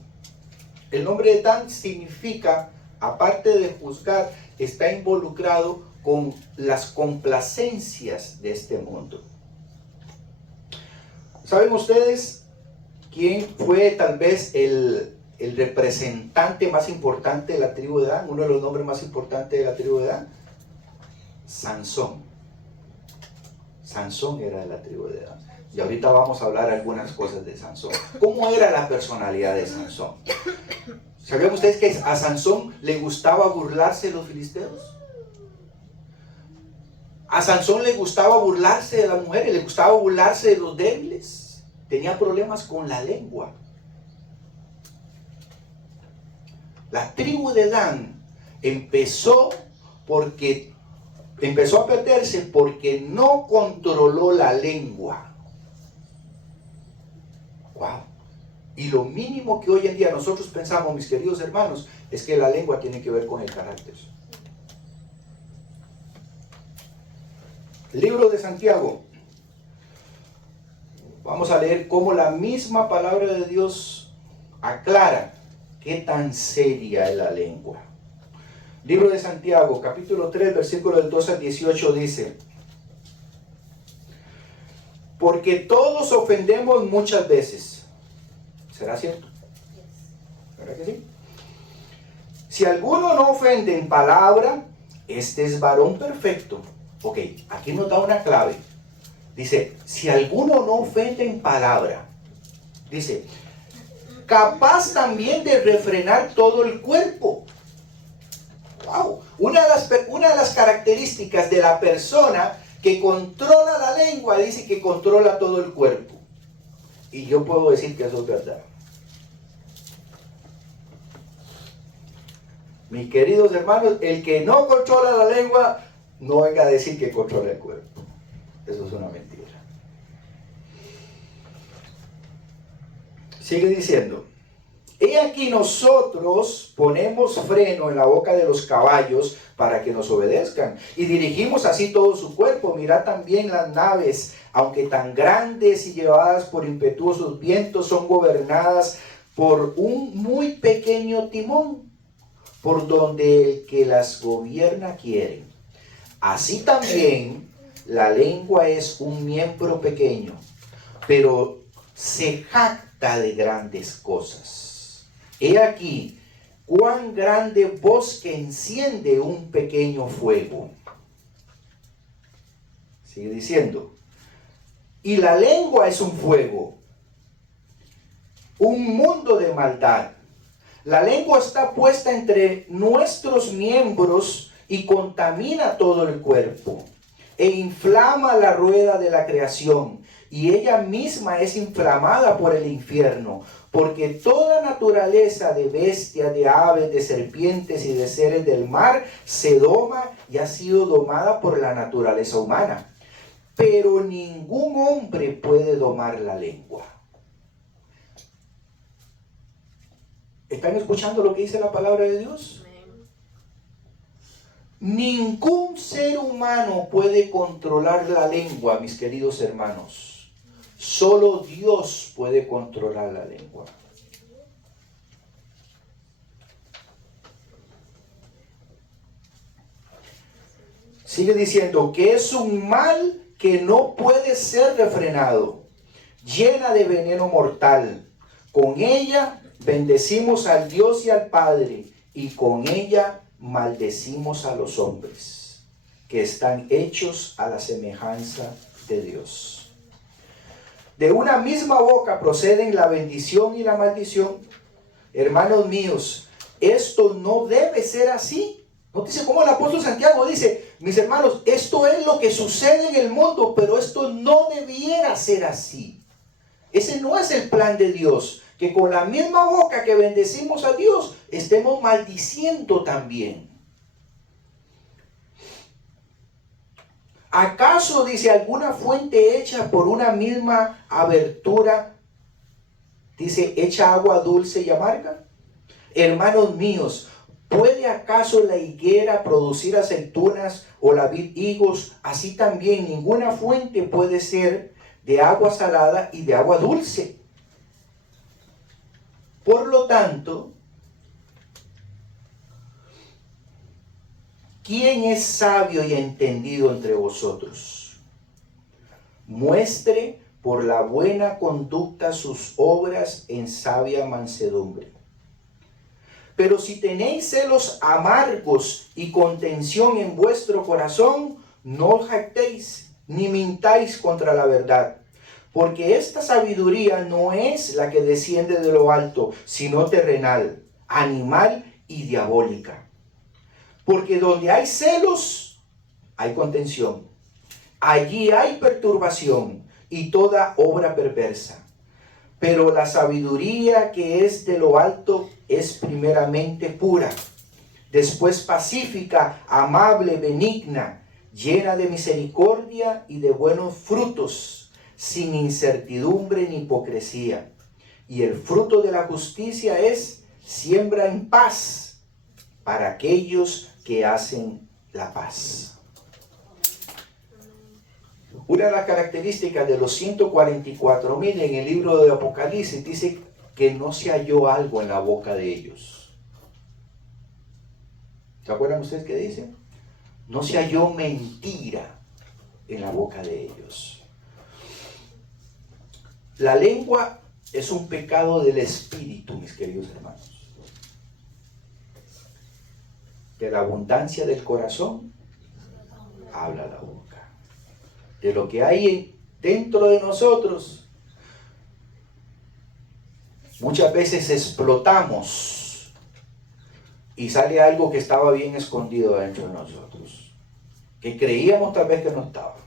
El nombre de Dan significa, aparte de juzgar, está involucrado con las complacencias de este mundo. ¿Saben ustedes quién fue tal vez el representante más importante de la tribu de Dan? Uno de los nombres más importantes de la tribu de Dan. Sansón. Sansón era de la tribu de Dan. Y ahorita vamos a hablar algunas cosas de Sansón. ¿Cómo era la personalidad de Sansón? ¿Sabían ustedes que a Sansón le gustaba burlarse de los filisteos? A Sansón le gustaba burlarse de las mujeres, le gustaba burlarse de los débiles. Tenía problemas con la lengua. La tribu de Dan empezó a perderse porque no controló la lengua. Wow. Y lo mínimo que hoy en día nosotros pensamos, mis queridos hermanos, es que la lengua tiene que ver con el carácter. Libro de Santiago. Vamos a leer cómo la misma palabra de Dios aclara qué tan seria es la lengua. Libro de Santiago, capítulo 3, versículos del 12 al 18 dice: porque todos ofendemos muchas veces. ¿Será cierto? ¿Verdad que sí? Si alguno no ofende en palabra, este es varón perfecto, Ok, aquí nos da una clave. Dice, si alguno no ofende en palabra, dice, capaz también de refrenar todo el cuerpo. Wow. Una de las características de la persona que controla la lengua, dice que controla todo el cuerpo. Y yo puedo decir que eso es verdad. Mis queridos hermanos, el que no controla la lengua, no venga a decir que controla el cuerpo. Eso es una mentira. Sigue diciendo, he aquí nosotros ponemos freno en la boca de los caballos para que nos obedezcan, y dirigimos así todo su cuerpo. Mirad también las naves, aunque tan grandes y llevadas por impetuosos vientos, son gobernadas por un muy pequeño timón, por donde el que las gobierna quiere. Así también la lengua es un miembro pequeño, pero se jacta de grandes cosas. He aquí cuán grande bosque enciende un pequeño fuego. Sigue diciendo, y la lengua es un fuego, un mundo de maldad. La lengua está puesta entre nuestros miembros y contamina todo el cuerpo, e inflama la rueda de la creación, y ella misma es inflamada por el infierno, porque toda naturaleza de bestias, de aves, de serpientes y de seres del mar se doma y ha sido domada por la naturaleza humana. Pero ningún hombre puede domar la lengua. ¿Están escuchando lo que dice la palabra de Dios? Ningún ser humano puede controlar la lengua, mis queridos hermanos. Solo Dios puede controlar la lengua. Sigue diciendo que es un mal que no puede ser refrenado, llena de veneno mortal. Con ella bendecimos al Dios y al Padre, y con ella maldecimos a los hombres, que están hechos a la semejanza de Dios. De una misma boca proceden la bendición y la maldición. Hermanos míos, esto no debe ser así. Nótese cómo el apóstol Santiago dice, mis hermanos, esto es lo que sucede en el mundo, pero esto no debiera ser así. Ese no es el plan de Dios, que con la misma boca que bendecimos a Dios, estemos maldiciendo también. ¿Acaso, dice, alguna fuente hecha por una misma abertura, dice, echa agua dulce y amarga? Hermanos míos, ¿puede acaso la higuera producir aceitunas o la vid higos? Así también ninguna fuente puede ser de agua salada y de agua dulce. Por lo tanto, ¿quién es sabio y entendido entre vosotros? Muestre por la buena conducta sus obras en sabia mansedumbre. Pero si tenéis celos amargos y contención en vuestro corazón, no jactéis ni mintáis contra la verdad. Porque esta sabiduría no es la que desciende de lo alto, sino terrenal, animal y diabólica. Porque donde hay celos, hay contención. Allí hay perturbación y toda obra perversa. Pero la sabiduría que es de lo alto es primeramente pura, después pacífica, amable, benigna, llena de misericordia y de buenos frutos, sin incertidumbre ni hipocresía. Y el fruto de la justicia es siembra en paz para aquellos que hacen la paz. Una de las características de los 144,000 en el libro de Apocalipsis dice que no se halló algo en la boca de ellos. ¿Se acuerdan ustedes qué dice? No se halló mentira en la boca de ellos. La lengua es un pecado del espíritu, mis queridos hermanos. De la abundancia del corazón habla la boca. De lo que hay dentro de nosotros, muchas veces explotamos y sale algo que estaba bien escondido dentro de nosotros, que creíamos tal vez que no estaba.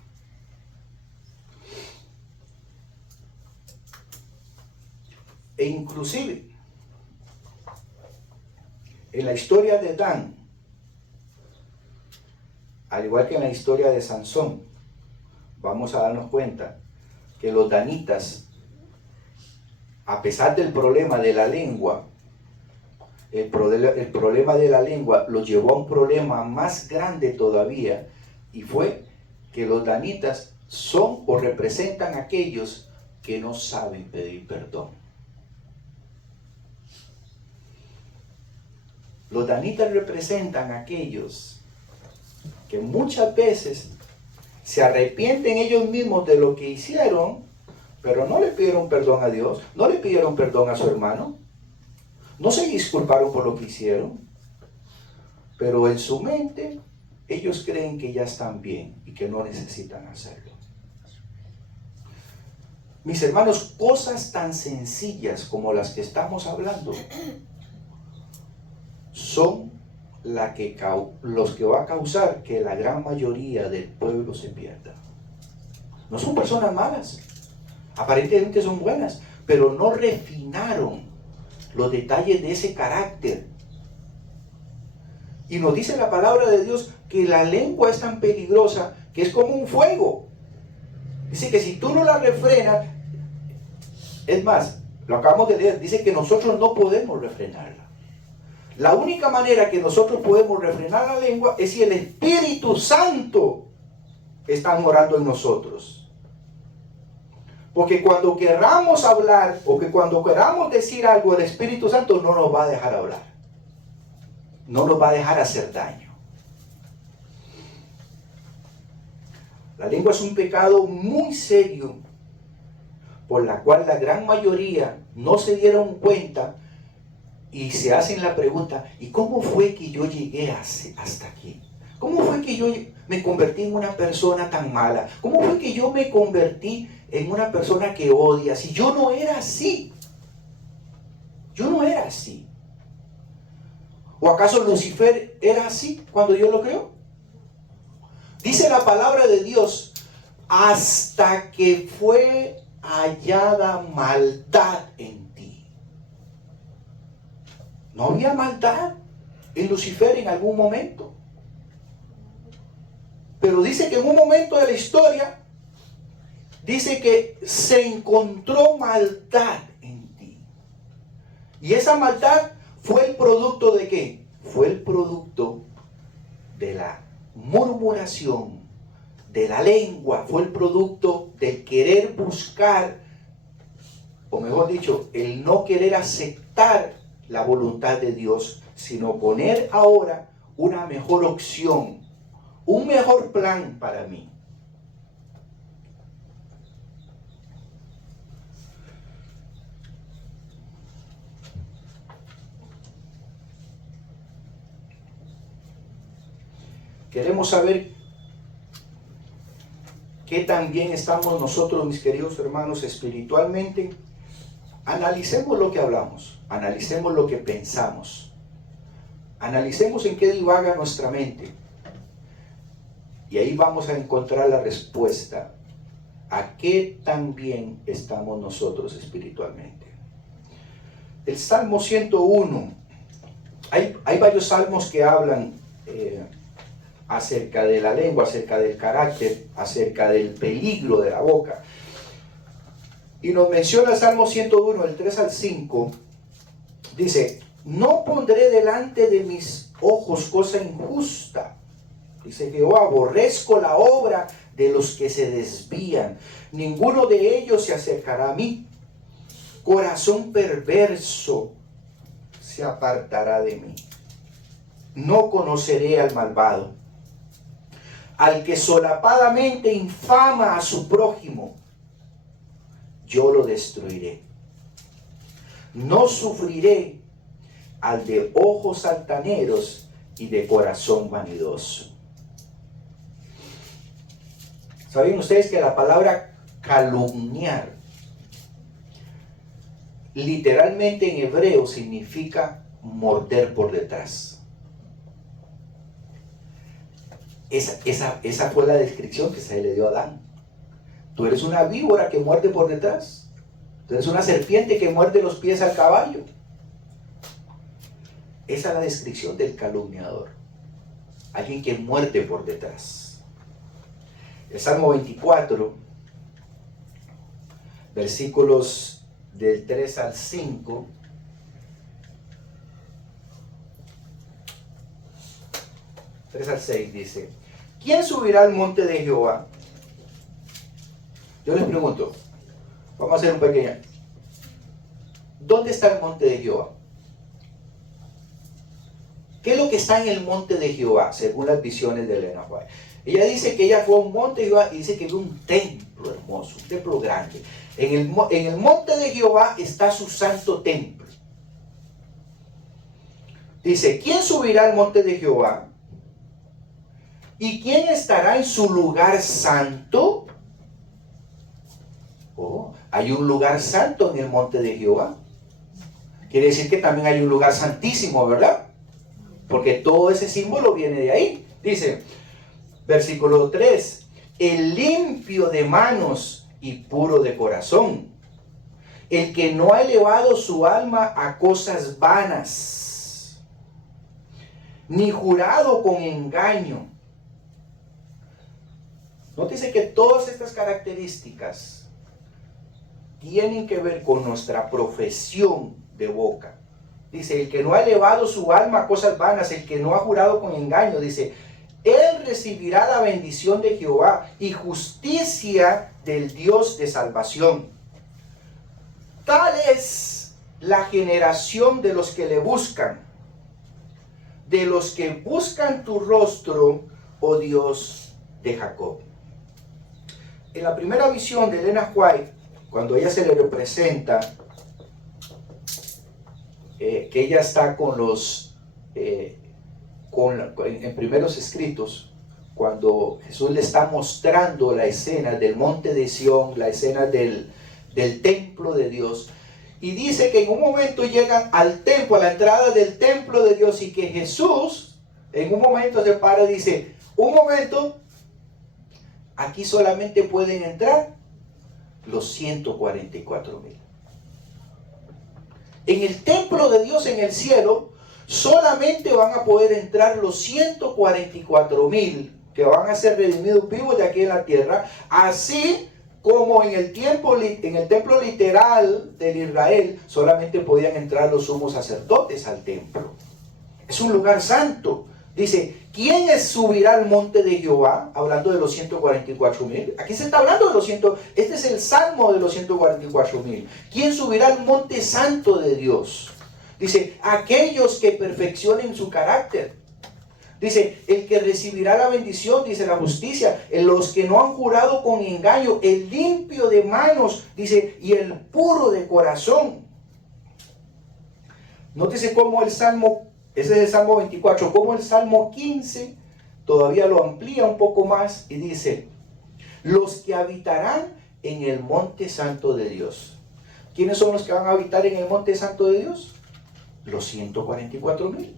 E inclusive, en la historia de Dan, al igual que en la historia de Sansón, vamos a darnos cuenta que los danitas, a pesar del problema de la lengua, el problema de la lengua los llevó a un problema más grande todavía, y fue que los danitas son o representan a aquellos que no saben pedir perdón. Los danitas representan a aquellos que muchas veces se arrepienten ellos mismos de lo que hicieron, pero no le pidieron perdón a Dios, no le pidieron perdón a su hermano, no se disculparon por lo que hicieron, pero en su mente ellos creen que ya están bien y que no necesitan hacerlo. Mis hermanos, cosas tan sencillas como las que estamos hablando son los que va a causar que la gran mayoría del pueblo se pierda. No son personas malas, aparentemente son buenas, pero no refinaron los detalles de ese carácter. Y nos dice la palabra de Dios que la lengua es tan peligrosa que es como un fuego. Dice que si tú no la refrenas, es más, lo acabamos de leer, dice que nosotros no podemos refrenarla. La única manera que nosotros podemos refrenar la lengua es si el Espíritu Santo está morando en nosotros. Porque cuando queramos hablar o que cuando queramos decir algo, el Espíritu Santo no nos va a dejar hablar. No nos va a dejar hacer daño. La lengua es un pecado muy serio, por la cual la gran mayoría no se dieron cuenta y se hacen la pregunta: ¿y cómo fue que yo llegué hasta aquí? ¿Cómo fue que yo me convertí en una persona tan mala? ¿Cómo fue que yo me convertí en una persona que odia? Si yo no era así. Yo no era así. ¿O acaso Lucifer era así cuando Dios lo creó? Dice la palabra de Dios: hasta que fue hallada maldad en ti. ¿No había maldad en Lucifer en algún momento? Pero dice que en un momento de la historia, dice que se encontró maldad en ti. Y esa maldad fue el producto ¿de qué? Fue el producto de la murmuración, de la lengua, fue el producto del querer buscar, o mejor dicho, el no querer aceptar la voluntad de Dios, sino poner ahora una mejor opción, un mejor plan para mí. Queremos saber qué tan bien estamos nosotros, mis queridos hermanos, espiritualmente. Analicemos lo que hablamos, analicemos lo que pensamos, analicemos en qué divaga nuestra mente. Y ahí vamos a encontrar la respuesta a qué tan bien estamos nosotros espiritualmente. El Salmo 101, hay varios salmos que hablan acerca de la lengua, acerca del carácter, acerca del peligro de la boca. Y nos menciona el Salmo 101, el 3 al 5, dice: no pondré delante de mis ojos cosa injusta. Dice Jehová: aborrezco la obra de los que se desvían. Ninguno de ellos se acercará a mí. Corazón perverso se apartará de mí. No conoceré al malvado, al que solapadamente infama a su prójimo. Yo lo destruiré. No sufriré al de ojos altaneros y de corazón vanidoso. ¿Saben ustedes que la palabra calumniar literalmente en hebreo significa morder por detrás? Esa fue la descripción que se le dio a Adán. Tú eres una víbora que muerde por detrás. Tú eres una serpiente que muerde los pies al caballo. Esa es la descripción del calumniador. Alguien que muerde por detrás. El Salmo 24, versículos del 3 al 5. Al 6 dice: ¿quién subirá al monte de Jehová? Yo les pregunto, vamos a hacer un pequeño. ¿Dónde está el monte de Jehová? ¿Qué es lo que está en el monte de Jehová, según las visiones de Elena White? Ella dice que ella fue a un monte de Jehová y dice que vio un templo hermoso, un templo grande. En el monte de Jehová está su santo templo. Dice: ¿quién subirá al monte de Jehová? ¿Y quién estará en su lugar santo? Oh, hay un lugar santo en el monte de Jehová. Quiere decir que también hay un lugar santísimo, ¿verdad? Porque todo ese símbolo viene de ahí. Dice, versículo 3, el limpio de manos y puro de corazón, el que no ha elevado su alma a cosas vanas, ni jurado con engaño. Nótese que todas estas características tienen que ver con nuestra profesión de boca. Dice, el que no ha elevado su alma a cosas vanas, el que no ha jurado con engaño, dice, él recibirá la bendición de Jehová y justicia del Dios de salvación. Tal es la generación de los que le buscan, de los que buscan tu rostro, oh Dios de Jacob. En la primera visión de Elena White, cuando ella se le representa que ella está con los en primeros escritos, cuando Jesús le está mostrando la escena del monte de Sión, la escena del templo de Dios, y dice que en un momento llegan al templo, a la entrada del templo de Dios, y que Jesús en un momento se para y dice, un momento, aquí solamente pueden entrar los 144,000. En el templo de Dios en el cielo solamente van a poder entrar los 144,000 que van a ser redimidos vivos de aquí en la tierra, así como en el templo literal del Israel solamente podían entrar los sumos sacerdotes al templo. Es un lugar santo. Dice, ¿quién subirá al monte de Jehová? Hablando de los 144,000. Aquí se está hablando de los este es el salmo de los 144,000. ¿Quién subirá al monte santo de Dios? Dice, aquellos que perfeccionen su carácter. Dice, el que recibirá la bendición, dice la justicia, los que no han jurado con engaño, el limpio de manos, dice, y el puro de corazón. Nótese cómo el salmo, ese es el Salmo 24, como el Salmo 15 todavía lo amplía un poco más y dice, los que habitarán en el monte santo de Dios. ¿Quiénes son los que van a habitar en el monte santo de Dios? Los 144,000.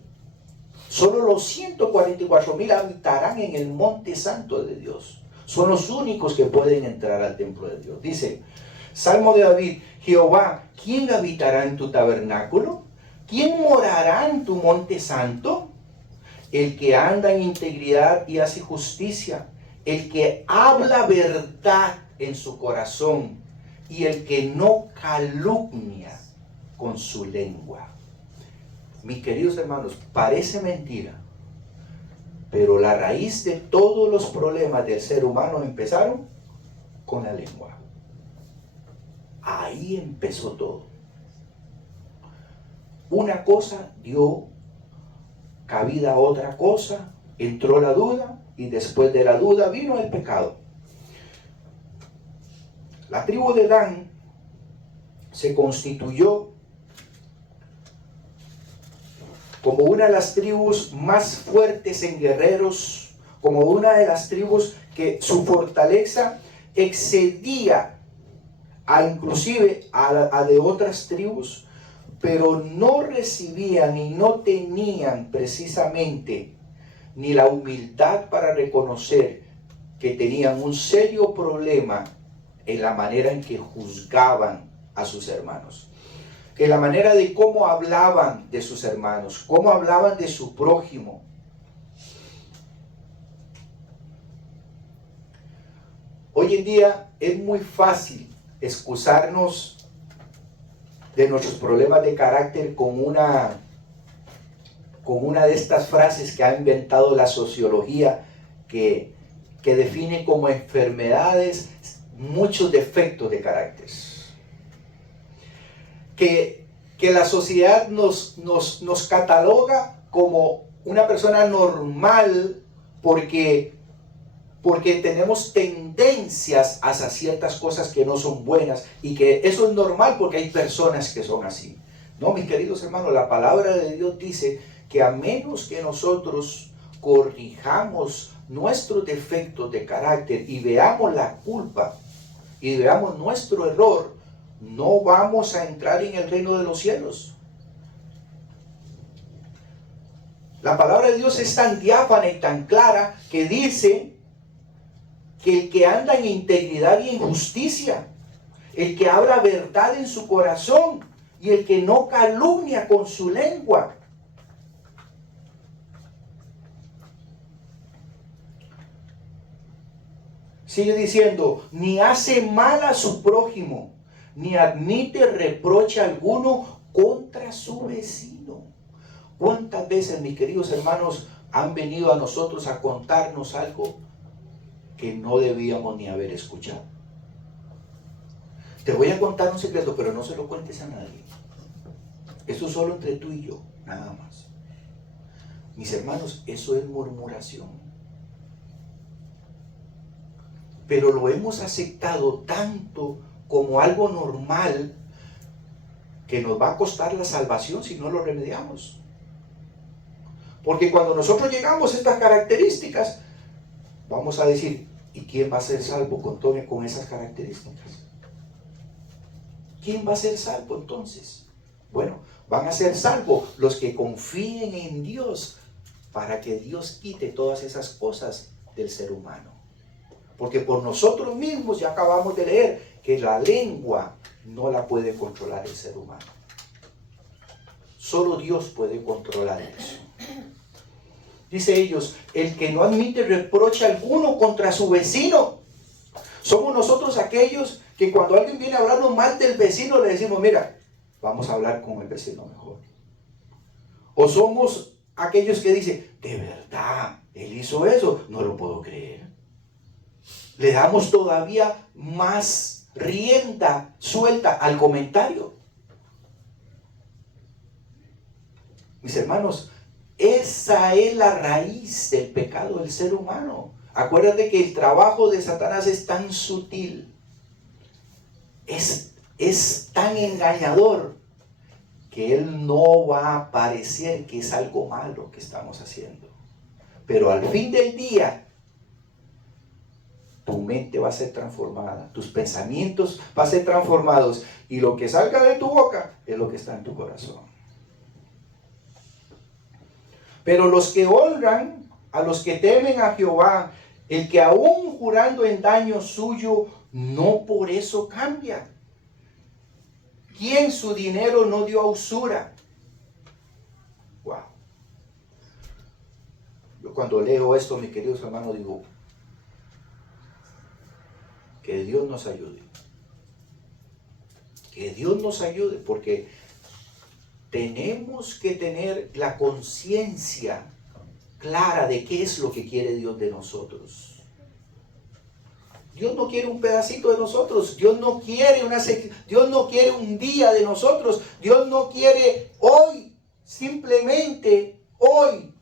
Solo los 144,000 habitarán en el monte santo de Dios. Son los únicos que pueden entrar al templo de Dios. Dice, Salmo de David, Jehová, ¿quién habitará en tu tabernáculo? ¿Quién morará en tu monte santo? El que anda en integridad y hace justicia, el que habla verdad en su corazón y el que no calumnia con su lengua. Mis queridos hermanos, parece mentira, pero la raíz de todos los problemas del ser humano empezaron con la lengua. Ahí empezó todo. Una cosa dio cabida a otra cosa, entró la duda y después de la duda vino el pecado. La tribu de Dan se constituyó como una de las tribus más fuertes en guerreros, como una de las tribus que su fortaleza excedía inclusive a de otras tribus, pero no recibían y no tenían precisamente ni la humildad para reconocer que tenían un serio problema en la manera en que juzgaban a sus hermanos, en la manera de cómo hablaban de sus hermanos, cómo hablaban de su prójimo. Hoy en día es muy fácil excusarnos de nuestros problemas de carácter con una de estas frases que ha inventado la sociología que define como enfermedades muchos defectos de carácter. Que la sociedad nos cataloga como una persona normal porque tenemos tendencias hacia ciertas cosas que no son buenas, y que eso es normal porque hay personas que son así. No, mis queridos hermanos, la palabra de Dios dice que a menos que nosotros corrijamos nuestros defectos de carácter y veamos la culpa y veamos nuestro error, no vamos a entrar en el reino de los cielos. La palabra de Dios es tan diáfana y tan clara que dice que el que anda en integridad y en justicia, el que habla verdad en su corazón y el que no calumnia con su lengua, sigue diciendo, ni hace mal a su prójimo, ni admite reproche alguno contra su vecino. ¿Cuántas veces, mis queridos hermanos, han venido a nosotros a contarnos algo que no debíamos ni haber escuchado? Te voy a contar un secreto, pero no se lo cuentes a nadie. Esto es solo entre tú y yo, nada más. Mis hermanos, eso es murmuración. Pero lo hemos aceptado tanto como algo normal que nos va a costar la salvación si no lo remediamos. Porque cuando nosotros llegamos a estas características, vamos a decir, ¿y quién va a ser salvo con esas características? ¿Quién va a ser salvo entonces? Bueno, van a ser salvos los que confíen en Dios para que Dios quite todas esas cosas del ser humano. Porque por nosotros mismos ya acabamos de leer que la lengua no la puede controlar el ser humano. Solo Dios puede controlar eso. Dice ellos, el que no admite reproche alguno contra su vecino. Somos nosotros aquellos que cuando alguien viene a hablarnos mal del vecino le decimos, mira, vamos a hablar con el vecino mejor. O somos aquellos que dicen, de verdad, él hizo eso, no lo puedo creer. Le damos todavía más rienda suelta al comentario. Mis hermanos, esa es la raíz del pecado del ser humano. Acuérdate que el trabajo de Satanás es tan sutil, es tan engañador, que él no va a parecer que es algo malo que estamos haciendo. Pero al fin del día, tu mente va a ser transformada, tus pensamientos van a ser transformados, y lo que salga de tu boca es lo que está en tu corazón. Pero los que honran a los que temen a Jehová, el que aún jurando en daño suyo, no por eso cambia. ¿Quién su dinero no dio a usura? Wow. Yo cuando leo esto, mis queridos hermanos, digo, que Dios nos ayude. Que Dios nos ayude, porque tenemos que tener la conciencia clara de qué es lo que quiere Dios de nosotros. Dios no quiere un pedacito de nosotros. Dios no quiere un día de nosotros. Dios no quiere hoy, simplemente hoy.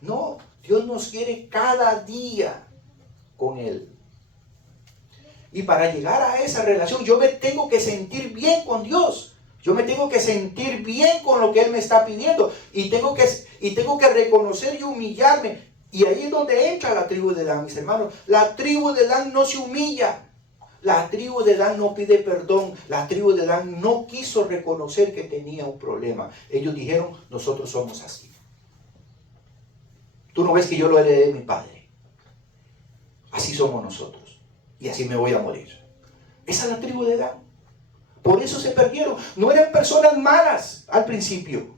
No, Dios nos quiere cada día con Él. Y para llegar a esa relación, yo me tengo que sentir bien con Dios. Yo me tengo que sentir bien con lo que Él me está pidiendo. Y tengo que reconocer y humillarme Y ahí es donde entra la tribu de Dan, mis hermanos. La tribu de Dan no se humilla. La tribu de Dan no pide perdón. La tribu de Dan no quiso reconocer que tenía un problema. Ellos dijeron, nosotros somos así. Tú no ves que yo lo heredé de mi padre. Así somos nosotros. Y así me voy a morir. Esa es la tribu de Dan. Por eso se perdieron. No eran personas malas al principio.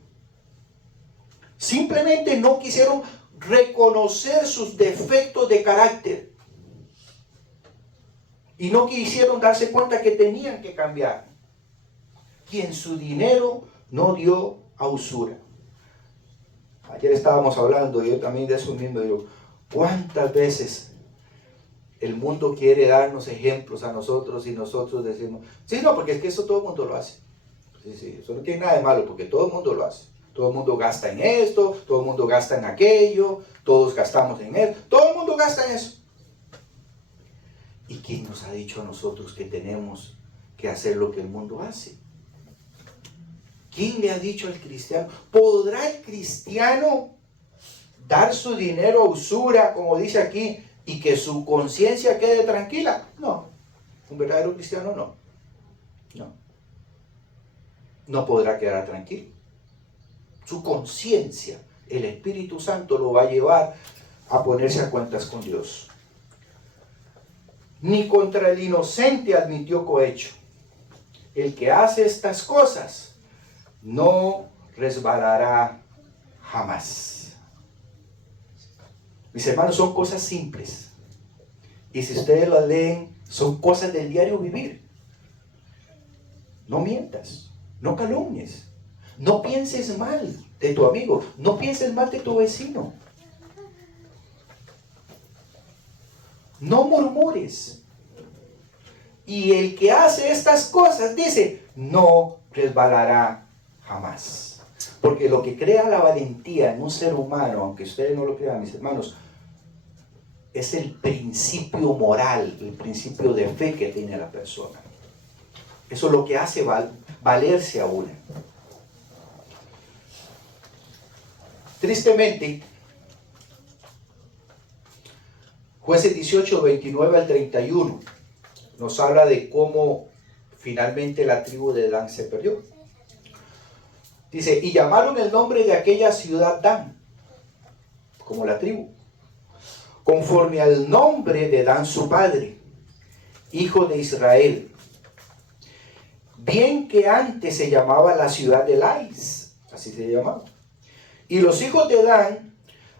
Simplemente no quisieron reconocer sus defectos de carácter. Y no quisieron darse cuenta que tenían que cambiar. Y en su dinero no dio a usura. Ayer estábamos hablando, yo también de eso mismo, digo, ¿cuántas veces el mundo quiere darnos ejemplos a nosotros y nosotros decimos, sí, no, porque es que eso todo el mundo lo hace. Sí, eso no tiene nada de malo porque todo el mundo lo hace. Todo el mundo gasta en esto, todo el mundo gasta en aquello, todos gastamos en esto, todo el mundo gasta en eso. ¿Y quién nos ha dicho a nosotros que tenemos que hacer lo que el mundo hace? ¿Quién le ha dicho al cristiano? ¿Podrá el cristiano dar su dinero a usura, como dice aquí, y que su conciencia quede tranquila? No. Un verdadero cristiano no. No. No podrá quedar tranquilo. Su conciencia, el Espíritu Santo lo va a llevar a ponerse a cuentas con Dios. Ni contra el inocente admitió cohecho. El que hace estas cosas no resbalará jamás. Mis hermanos, son cosas simples. Y si ustedes las leen, son cosas del diario vivir. No mientas, no calumnies, no pienses mal de tu amigo, no pienses mal de tu vecino. No murmures. Y el que hace estas cosas, dice, no resbalará jamás. Porque lo que crea la valentía en un ser humano, aunque ustedes no lo crean, mis hermanos, es el principio moral, el principio de fe que tiene la persona. Eso es lo que hace valerse a una. Tristemente, Jueces 18, 29 al 31, nos habla de cómo finalmente la tribu de Dan se perdió. Dice, y llamaron el nombre de aquella ciudad Dan, como la tribu, conforme al nombre de Dan su padre, hijo de Israel. Bien que antes se llamaba la ciudad de Lais, así se llamaba. Y los hijos de Dan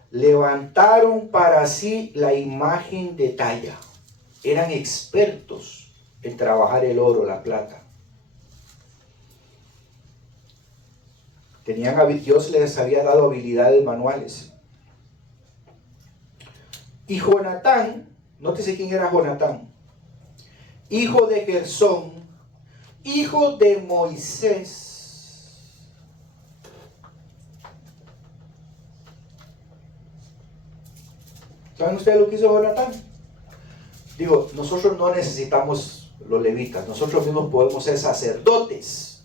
levantaron para sí la imagen de talla. Eran expertos en trabajar el oro, la plata. Dios les había dado habilidades manuales. Y Jonatán, nótese quién era Jonatán, hijo de Gersón, hijo de Moisés. ¿Saben ustedes lo que hizo Jonatán? Digo, nosotros no necesitamos los levitas, nosotros mismos podemos ser sacerdotes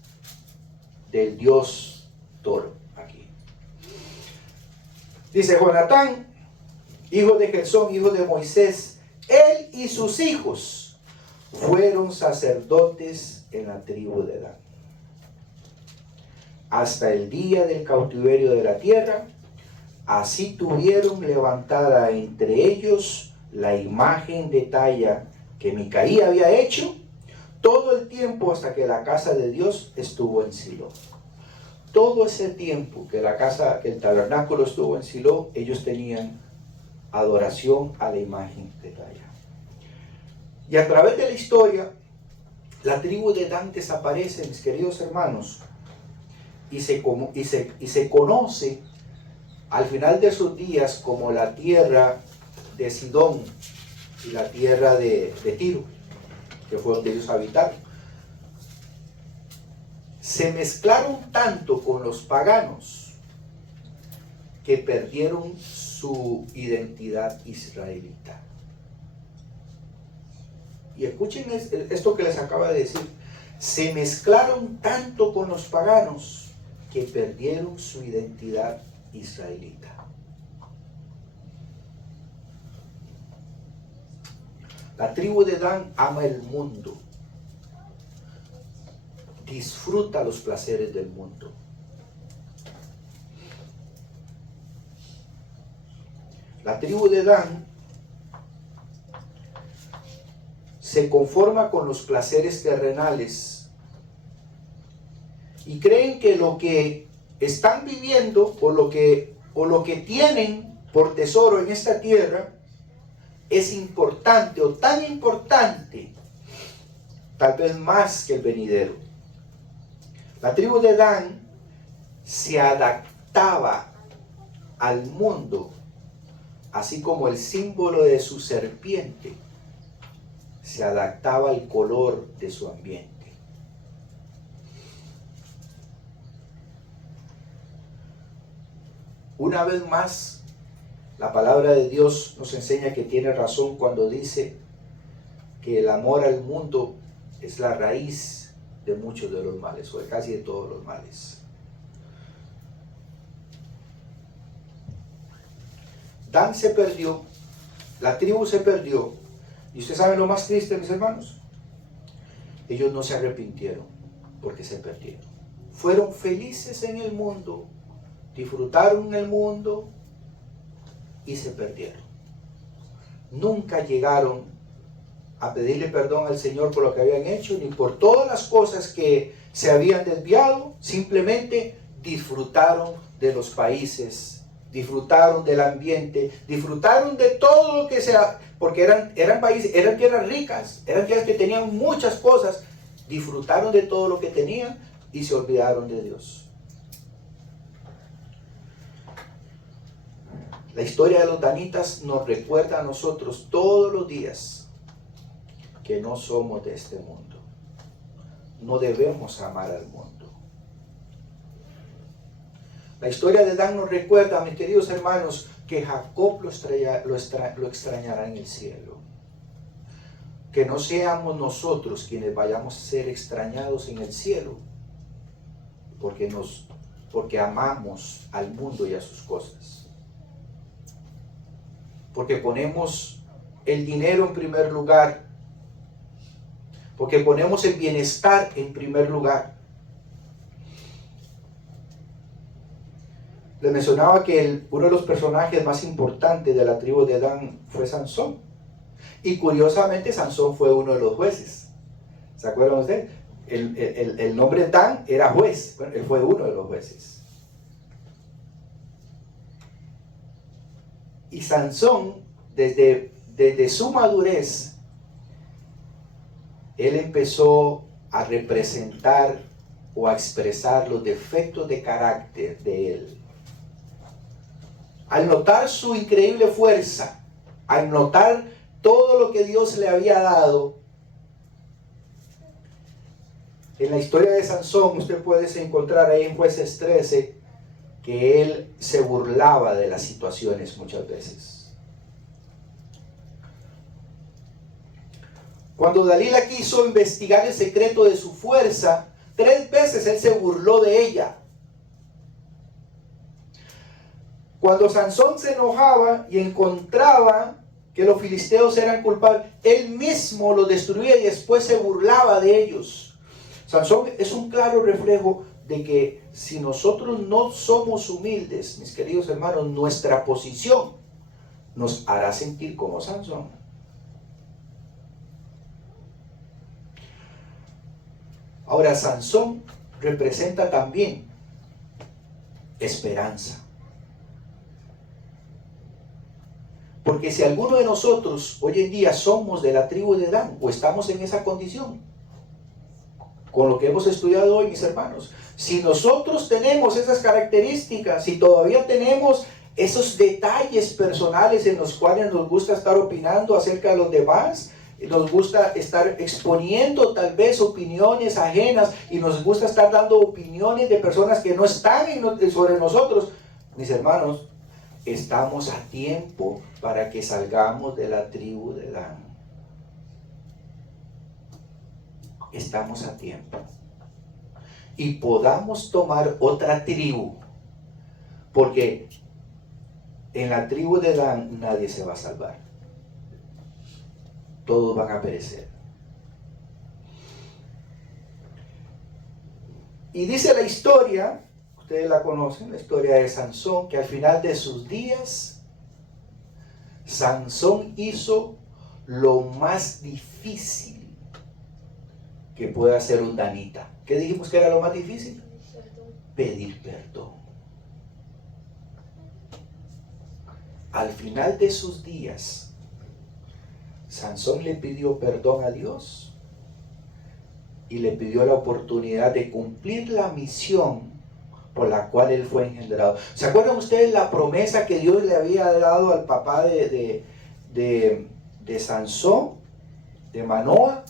del Dios Toro aquí. Dice Jonatán, hijo de Gersón, hijo de Moisés, él y sus hijos fueron sacerdotes en la tribu de Dan. Hasta el día del cautiverio de la tierra, así tuvieron levantada entre ellos la imagen de talla que Micaía había hecho todo el tiempo hasta que la casa de Dios estuvo en Silo. Todo ese tiempo que el tabernáculo estuvo en Silo, ellos tenían adoración a la imagen de talla. Y a través de la historia, la tribu de Dan desaparece, mis queridos hermanos, y se conoce al final de sus días como la tierra de Sidón y la tierra de Tiro, que fue donde ellos habitaron. Se mezclaron tanto con los paganos que perdieron su identidad israelita. Y escuchen esto que les acaba de decir. Se mezclaron tanto con los paganos que perdieron su identidad israelita. La tribu de Dan ama el mundo. Disfruta los placeres del mundo. La tribu de Dan se conforma con los placeres terrenales y creen que lo que están viviendo o lo que tienen por tesoro en esta tierra es importante o tan importante, tal vez más que el venidero. La tribu de Dan se adaptaba al mundo, así como el símbolo de su serpiente se adaptaba al color de su ambiente. Una vez más, la palabra de Dios nos enseña que tiene razón cuando dice que el amor al mundo es la raíz de muchos de los males, o de casi de todos los males. Dan se perdió, la tribu se perdió, y ustedes saben lo más triste, mis hermanos, ellos no se arrepintieron porque se perdieron. Fueron felices en el mundo, disfrutaron en el mundo y se perdieron. Nunca llegaron a pedirle perdón al Señor por lo que habían hecho, ni por todas las cosas que se habían desviado. Simplemente disfrutaron de los países, disfrutaron del ambiente, disfrutaron de todo lo que sea, porque eran países, eran tierras ricas, eran tierras que tenían muchas cosas, disfrutaron de todo lo que tenían y se olvidaron de Dios. La historia de los danitas nos recuerda a nosotros todos los días que no somos de este mundo. No debemos amar al mundo. La historia de Dan nos recuerda, mis queridos hermanos, que Jacob lo extrañará en el cielo. Que no seamos nosotros quienes vayamos a ser extrañados en el cielo, porque amamos al mundo y a sus cosas. Porque ponemos el dinero en primer lugar, porque ponemos el bienestar en primer lugar. Les mencionaba que uno de los personajes más importantes de la tribu de Dan fue Sansón. Y curiosamente Sansón fue uno de los jueces. ¿Se acuerdan ustedes? El nombre Dan era juez. Bueno, él fue uno de los jueces. Y Sansón, desde su madurez, él empezó a representar o a expresar los defectos de carácter de él. Al notar su increíble fuerza, al notar todo lo que Dios le había dado, en la historia de Sansón, usted puede encontrar ahí en Jueces 13, que él se burlaba de las situaciones muchas veces. Cuando Dalila quiso investigar el secreto de su fuerza, 3 veces él se burló de ella. Cuando Sansón se enojaba y encontraba que los filisteos eran culpables, él mismo los destruía y después se burlaba de ellos. Sansón es un claro reflejo de que si nosotros no somos humildes, mis queridos hermanos, nuestra posición nos hará sentir como Sansón. Ahora, Sansón representa también esperanza. Porque si alguno de nosotros hoy en día somos de la tribu de Dan o estamos en esa condición, con lo que hemos estudiado hoy, mis hermanos, si nosotros tenemos esas características, si todavía tenemos esos detalles personales en los cuales nos gusta estar opinando acerca de los demás, nos gusta estar exponiendo tal vez opiniones ajenas y nos gusta estar dando opiniones de personas que no están sobre nosotros, mis hermanos, estamos a tiempo para que salgamos de la tribu de Dan. Estamos a tiempo. Y podamos tomar otra tribu. Porque en la tribu de Dan nadie se va a salvar. todos van a perecer. Y dice la historia, ustedes la conocen, la historia de Sansón, que al final de sus días, Sansón hizo lo más difícil que puede hacer un danita. ¿Qué dijimos que era lo más difícil? Pedir perdón. Al final de sus días, Sansón le pidió perdón a Dios y le pidió la oportunidad de cumplir la misión por la cual él fue engendrado. ¿Se acuerdan ustedes la promesa que Dios le había dado al papá de Sansón, de Manoa?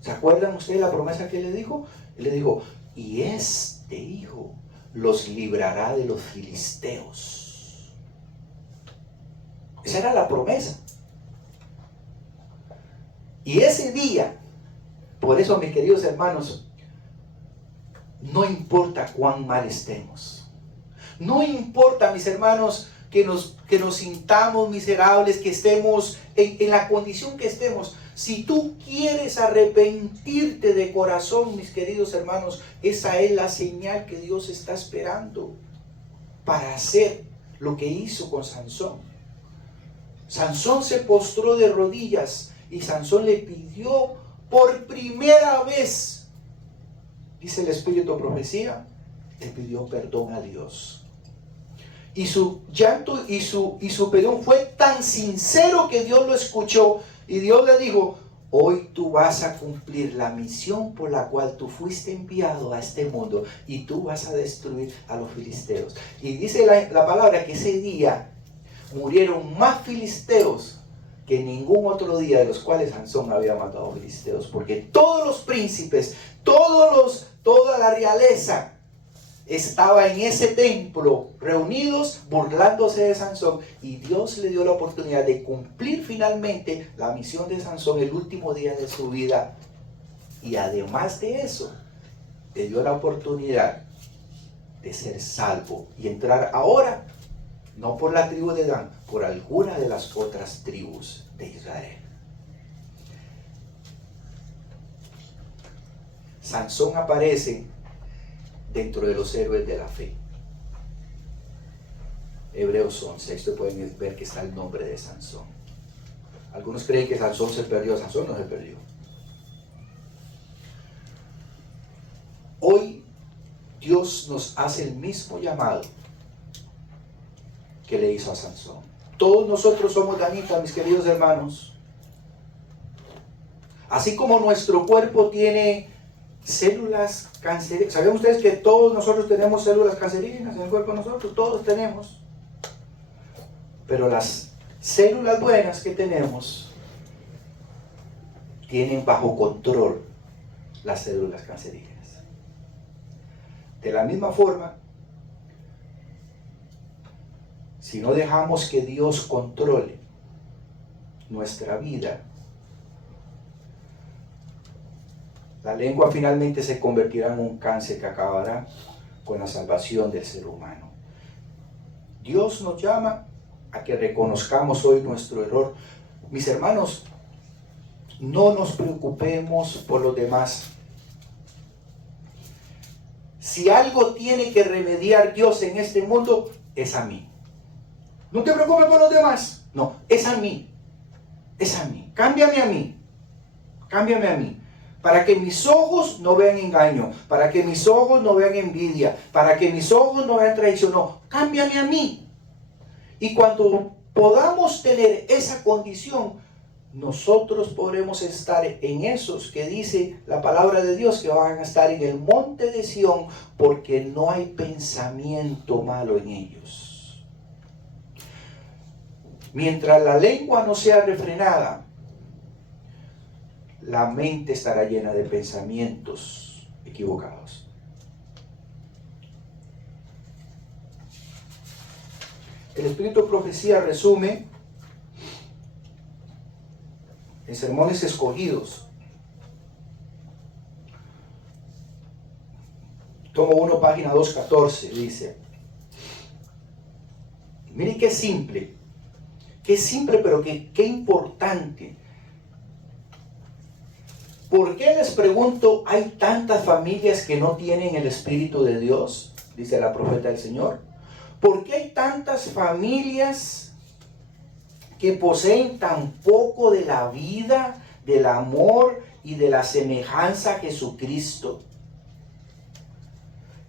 ¿Se acuerdan ustedes la promesa que le dijo? Él le dijo, y este hijo los librará de los filisteos. Esa era la promesa. Y ese día, por eso, mis queridos hermanos, no importa cuán mal estemos. No importa, mis hermanos, que nos sintamos miserables, que estemos en la condición que estemos. Si tú quieres arrepentirte de corazón, mis queridos hermanos, esa es la señal que Dios está esperando para hacer lo que hizo con Sansón. Sansón se postró de rodillas y Sansón le pidió por primera vez, dice el Espíritu de Profecía, le pidió perdón a Dios. Y su llanto y su perdón fue tan sincero que Dios lo escuchó. Y Dios le dijo, hoy tú vas a cumplir la misión por la cual tú fuiste enviado a este mundo. Y tú vas a destruir a los filisteos. Y dice la palabra que ese día murieron más filisteos que ningún otro día de los cuales Sansón había matado filisteos. Porque todos los príncipes, toda la realeza estaba en ese templo reunidos burlándose de Sansón, y Dios le dio la oportunidad de cumplir finalmente la misión de Sansón el último día de su vida, y además de eso le dio la oportunidad de ser salvo y entrar ahora no por la tribu de Dan, por alguna de las otras tribus de Israel. Sansón aparece dentro de los héroes de la fe. Hebreos 11, esto pueden ver que está el nombre de Sansón. Algunos creen que Sansón se perdió. Sansón no se perdió. Hoy Dios nos hace el mismo llamado que le hizo a Sansón. Todos nosotros somos danitas, mis queridos hermanos. Así como nuestro cuerpo tiene células cancerígenas. ¿Saben ustedes que todos nosotros tenemos células cancerígenas en el cuerpo de nosotros? Todos tenemos. Pero las células buenas que tenemos tienen bajo control las células cancerígenas. De la misma forma, si no dejamos que Dios controle nuestra vida, la lengua finalmente se convertirá en un cáncer que acabará con la salvación del ser humano. Dios nos llama a que reconozcamos hoy nuestro error. Mis hermanos, no nos preocupemos por los demás. Si algo tiene que remediar Dios en este mundo, es a mí. No te preocupes por los demás. No, es a mí. Es a mí. Cámbiame a mí. Cámbiame a mí. Para que mis ojos no vean engaño, para que mis ojos no vean envidia, para que mis ojos no vean traición. No, cámbiame a mí. Y cuando podamos tener esa condición, nosotros podremos estar en esos que dice la palabra de Dios, que van a estar en el monte de Sión, porque no hay pensamiento malo en ellos. Mientras la lengua no sea refrenada, la mente estará llena de pensamientos equivocados. El Espíritu de Profecía resume en Sermones Escogidos. Tomo 1, página 214, dice. Miren qué simple, pero qué importante. ¿Por qué, les pregunto, hay tantas familias que no tienen el Espíritu de Dios? Dice la profeta del Señor. ¿Por qué hay tantas familias que poseen tan poco de la vida, del amor y de la semejanza a Jesucristo?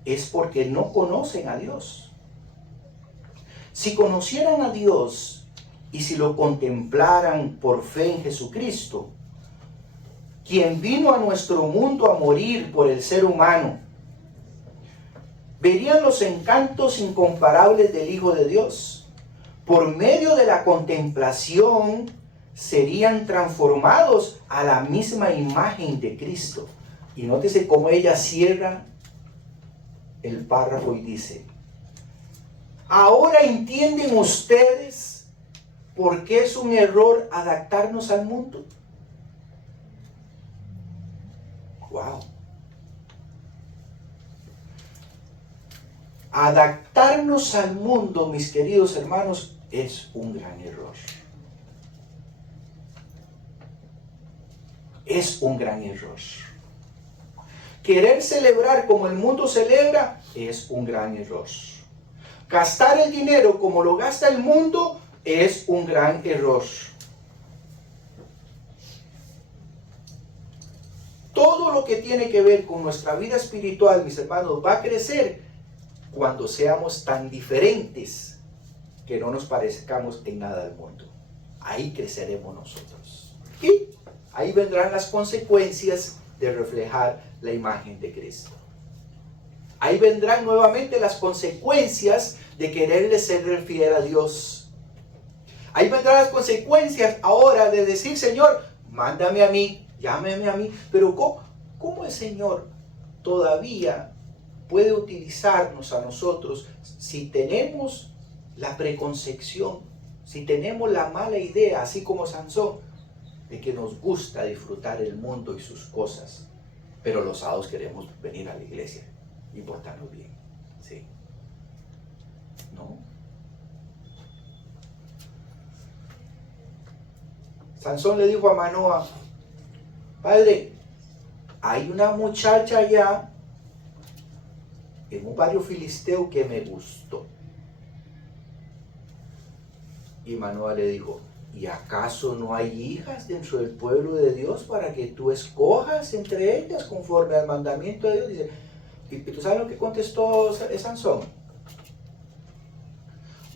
Es porque no conocen a Dios. Si conocieran a Dios y si lo contemplaran por fe en Jesucristo, quien vino a nuestro mundo a morir por el ser humano, verían los encantos incomparables del Hijo de Dios. Por medio de la contemplación serían transformados a la misma imagen de Cristo. Y nótese cómo ella cierra el párrafo y dice: ahora entienden ustedes por qué es un error adaptarnos al mundo. Wow. Adaptarnos al mundo, mis queridos hermanos, es un gran error. Es un gran error. Querer celebrar como el mundo celebra es un gran error. Gastar el dinero como lo gasta el mundo es un gran error. Todo lo que tiene que ver con nuestra vida espiritual, mis hermanos, va a crecer cuando seamos tan diferentes que no nos parezcamos en nada del mundo. Ahí creceremos nosotros. Y ahí vendrán las consecuencias de reflejar la imagen de Cristo. Ahí vendrán nuevamente las consecuencias de quererle ser fiel a Dios. Ahí vendrán las consecuencias ahora de decir: Señor, mándame a mí, llámeme a mí. Pero ¿cómo el Señor todavía puede utilizarnos a nosotros si tenemos la preconcepción, si tenemos la mala idea, así como Sansón, de que nos gusta disfrutar el mundo y sus cosas, pero los sábados queremos venir a la iglesia y portarnos bien? ¿Sí? ¿No? Sansón le dijo a Manoa: padre, hay una muchacha allá en un barrio filisteo que me gustó. Y Manoa le dijo: ¿y acaso no hay hijas dentro del pueblo de Dios para que tú escojas entre ellas conforme al mandamiento de Dios? Dice, ¿y tú sabes lo que contestó Sansón?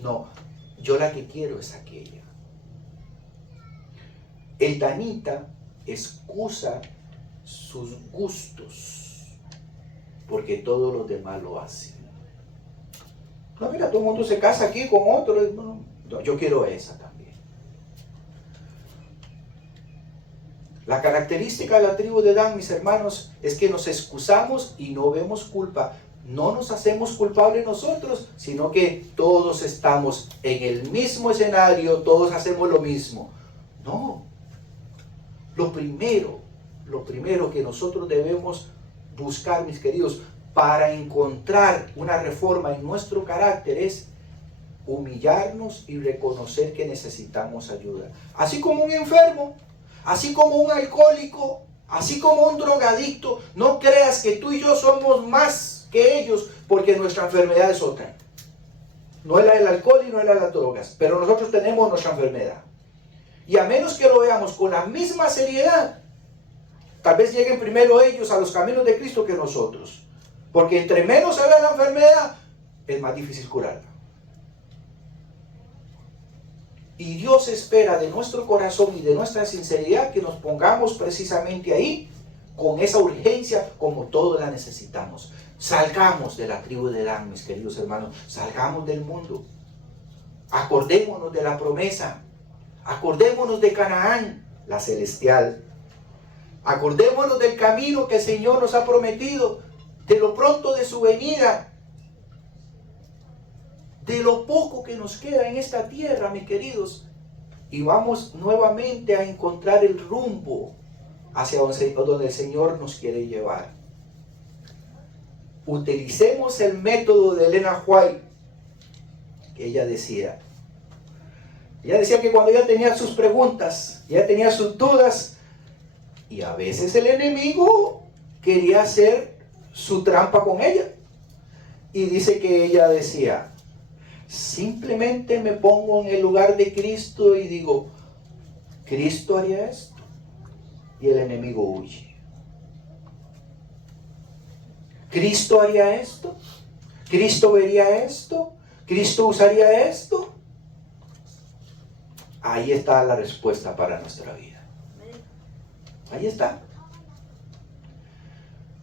No, yo la que quiero es aquella. El danita excusa sus gustos porque todos los demás lo hacen. No, mira, todo el mundo se casa aquí con otro. No, yo quiero esa también. La característica de la tribu de Dan, mis hermanos, es que nos excusamos y no vemos culpa. No nos hacemos culpables nosotros, sino que todos estamos en el mismo escenario, todos hacemos lo mismo. No. Lo primero que nosotros debemos buscar, mis queridos, para encontrar una reforma en nuestro carácter es humillarnos y reconocer que necesitamos ayuda. Así como un enfermo, así como un alcohólico, así como un drogadicto, no creas que tú y yo somos más que ellos porque nuestra enfermedad es otra. No es la del alcohol y no es la de las drogas, pero nosotros tenemos nuestra enfermedad. Y a menos que lo veamos con la misma seriedad, tal vez lleguen primero ellos a los caminos de Cristo que nosotros. Porque entre menos se vea la enfermedad, es más difícil curarla. Y Dios espera de nuestro corazón y de nuestra sinceridad que nos pongamos precisamente ahí, con esa urgencia como todos la necesitamos. Salgamos de la tribu de Dan, mis queridos hermanos. Salgamos del mundo. Acordémonos de la promesa. Acordémonos de Canaán, la celestial. Acordémonos del camino que el Señor nos ha prometido, de lo pronto de su venida, de lo poco que nos queda en esta tierra, mis queridos. Y vamos nuevamente a encontrar el rumbo hacia donde el Señor nos quiere llevar. Utilicemos el método de Elena White, que ella decía que cuando ella tenía sus preguntas, ella tenía sus dudas, Y a veces el enemigo quería hacer su trampa con ella. Y dice que ella decía, simplemente me pongo en el lugar de Cristo y digo, Cristo haría esto. Y el enemigo huye. Cristo haría esto. Cristo vería esto. Cristo usaría esto. Ahí está la respuesta para nuestra vida. Ahí está.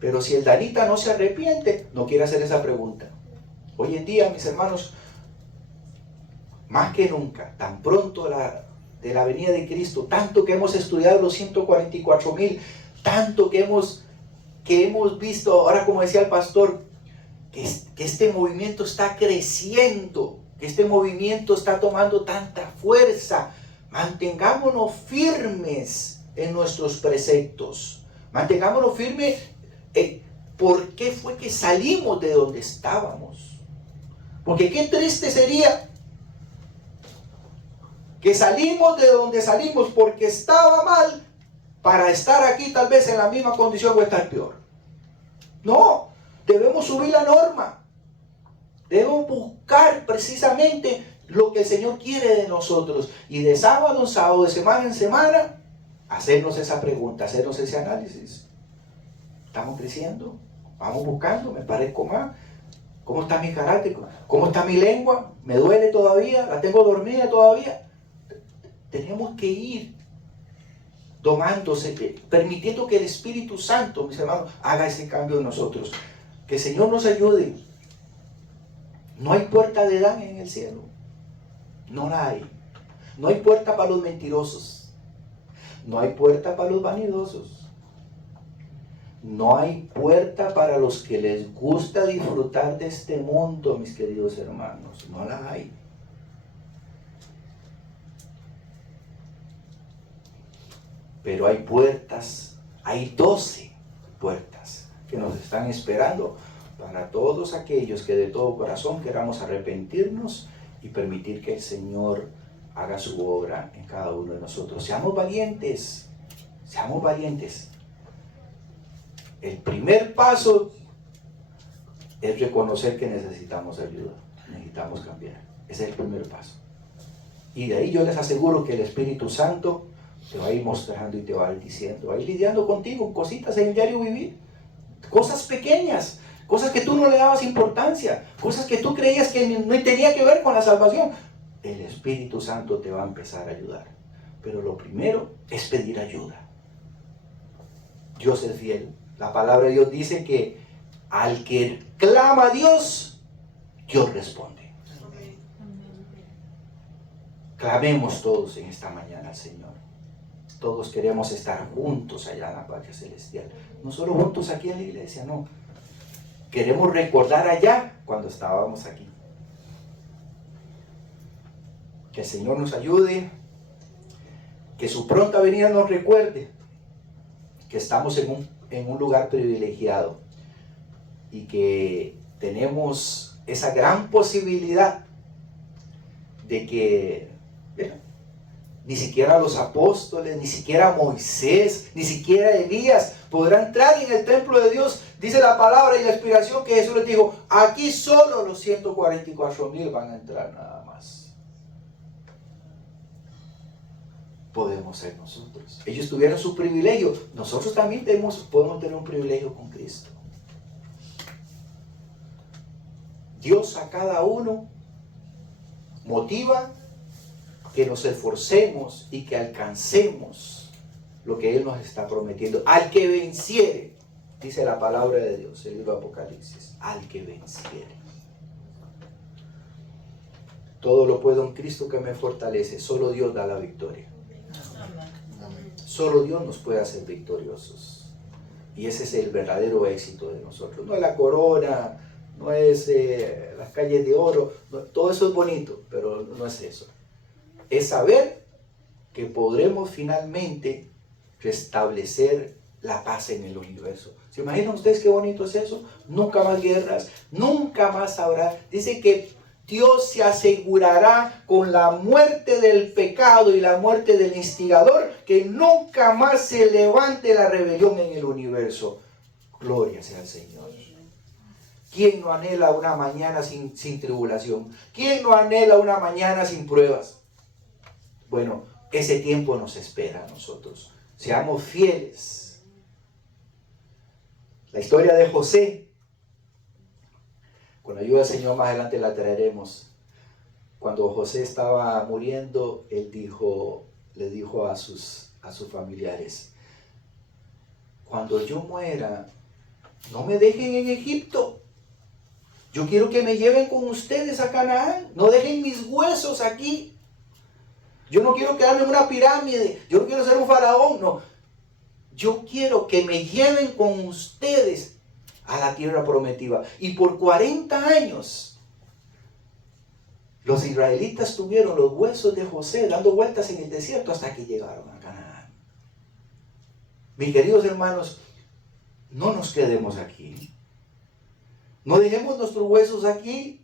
Pero si el danita no se arrepiente, no quiere hacer esa pregunta. Hoy en día, mis hermanos, más que nunca, tan pronto de la venida de Cristo, tanto que hemos estudiado los 144,000, tanto que hemos visto, ahora como decía el pastor, que este movimiento está creciendo, que este movimiento está tomando tanta fuerza. Mantengámonos firmes en nuestros preceptos. Mantengámonos firmes. ¿Por qué fue que salimos de donde estábamos? Porque qué triste sería que salimos de donde salimos porque estaba mal para estar aquí tal vez en la misma condición o estar peor. No, debemos subir la norma. Debemos buscar precisamente lo que el Señor quiere de nosotros. Y de sábado en sábado, de semana en semana, hacernos esa pregunta, hacernos ese análisis. ¿Estamos creciendo? ¿Vamos buscando? ¿Me parezco más? ¿Cómo está mi carácter? ¿Cómo está mi lengua? ¿Me duele todavía? ¿La tengo dormida todavía? Tenemos que ir tomándose, permitiendo que el Espíritu Santo, mis hermanos, haga ese cambio en nosotros. Que el Señor nos ayude. No hay puerta de daño en el cielo. No la hay. No hay puerta para los mentirosos. No hay puerta para los vanidosos. No hay puerta para los que les gusta disfrutar de este mundo, mis queridos hermanos. No la hay. Pero hay puertas, hay 12 puertas que nos están esperando para todos aquellos que de todo corazón queramos arrepentirnos y permitir que el Señor haga su obra en cada uno de nosotros. Seamos valientes, seamos valientes. El primer paso es reconocer que necesitamos ayuda, necesitamos cambiar. Ese es el primer paso. Y de ahí yo les aseguro que el Espíritu Santo te va a ir mostrando y te va a ir diciendo, va a ir lidiando contigo, cositas en el diario vivir, cosas pequeñas, cosas que tú no le dabas importancia, cosas que tú creías que no tenía que ver con la salvación. El Espíritu Santo te va a empezar a ayudar. Pero lo primero es pedir ayuda. Dios es fiel. La palabra de Dios dice que al que clama a Dios, Dios responde. Clamemos todos en esta mañana al Señor. Todos queremos estar juntos allá en la patria celestial. No solo juntos aquí en la iglesia, no. Queremos recordar allá cuando estábamos aquí. Que el Señor nos ayude. Que su pronta venida nos recuerde que estamos en un lugar privilegiado y que tenemos esa gran posibilidad de que ni siquiera los apóstoles, ni siquiera Moisés, ni siquiera Elías podrán entrar en el templo de Dios. Dice la palabra y la inspiración que Jesús les dijo, aquí solo los 144,000 van a entrar nada más. Podemos ser nosotros. Ellos tuvieron su privilegio. Nosotros también podemos tener un privilegio con Cristo. Dios a cada uno motiva que nos esforcemos y que alcancemos lo que Él nos está prometiendo. Al que venciere, dice la palabra de Dios, el libro de Apocalipsis, al que venciere. Todo lo puedo en Cristo que me fortalece. Solo Dios da la victoria. Solo Dios nos puede hacer victoriosos. Y ese es el verdadero éxito de nosotros. No es la corona, no es las calles de oro, no, todo eso es bonito, pero no es eso. Es saber que podremos finalmente restablecer la paz en el universo. ¿Se imaginan ustedes qué bonito es eso? Nunca más guerras, nunca más habrá. Dice que Dios se asegurará con la muerte del pecado y la muerte del instigador que nunca más se levante la rebelión en el universo. Gloria sea al Señor. ¿Quién no anhela una mañana sin tribulación? ¿Quién no anhela una mañana sin pruebas? Bueno, ese tiempo nos espera a nosotros. Seamos fieles. La historia de José, con la ayuda del Señor más adelante la traeremos. Cuando José estaba muriendo, él le dijo a sus familiares: cuando yo muera, no me dejen en Egipto. Yo quiero que me lleven con ustedes a Canaán. No dejen mis huesos aquí. Yo no quiero quedarme en una pirámide. Yo no quiero ser un faraón. No. Yo quiero que me lleven con ustedes a la tierra prometida. Y por 40 años, los israelitas tuvieron los huesos de José dando vueltas en el desierto hasta que llegaron a Canaán. Mis queridos hermanos, no nos quedemos aquí. No dejemos nuestros huesos aquí.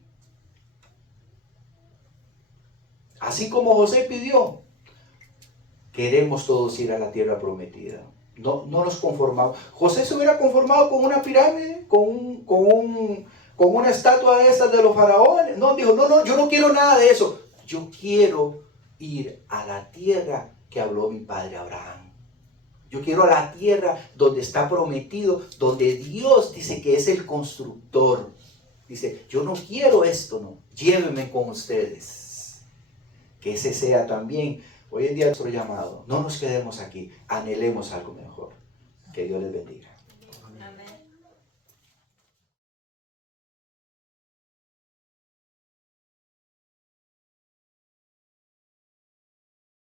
Así como José pidió, queremos todos ir a la tierra prometida. No nos conformamos. José se hubiera conformado con una pirámide, con una estatua de esas de los faraones. No, dijo, no, yo no quiero nada de eso. Yo quiero ir a la tierra que habló mi padre Abraham. Yo quiero a la tierra donde está prometido, donde Dios dice que es el constructor. Dice, yo no quiero esto, no. Llévenme con ustedes. Que ese sea también hoy en día nuestro llamado. No nos quedemos aquí, anhelemos algo mejor. Que Dios les bendiga.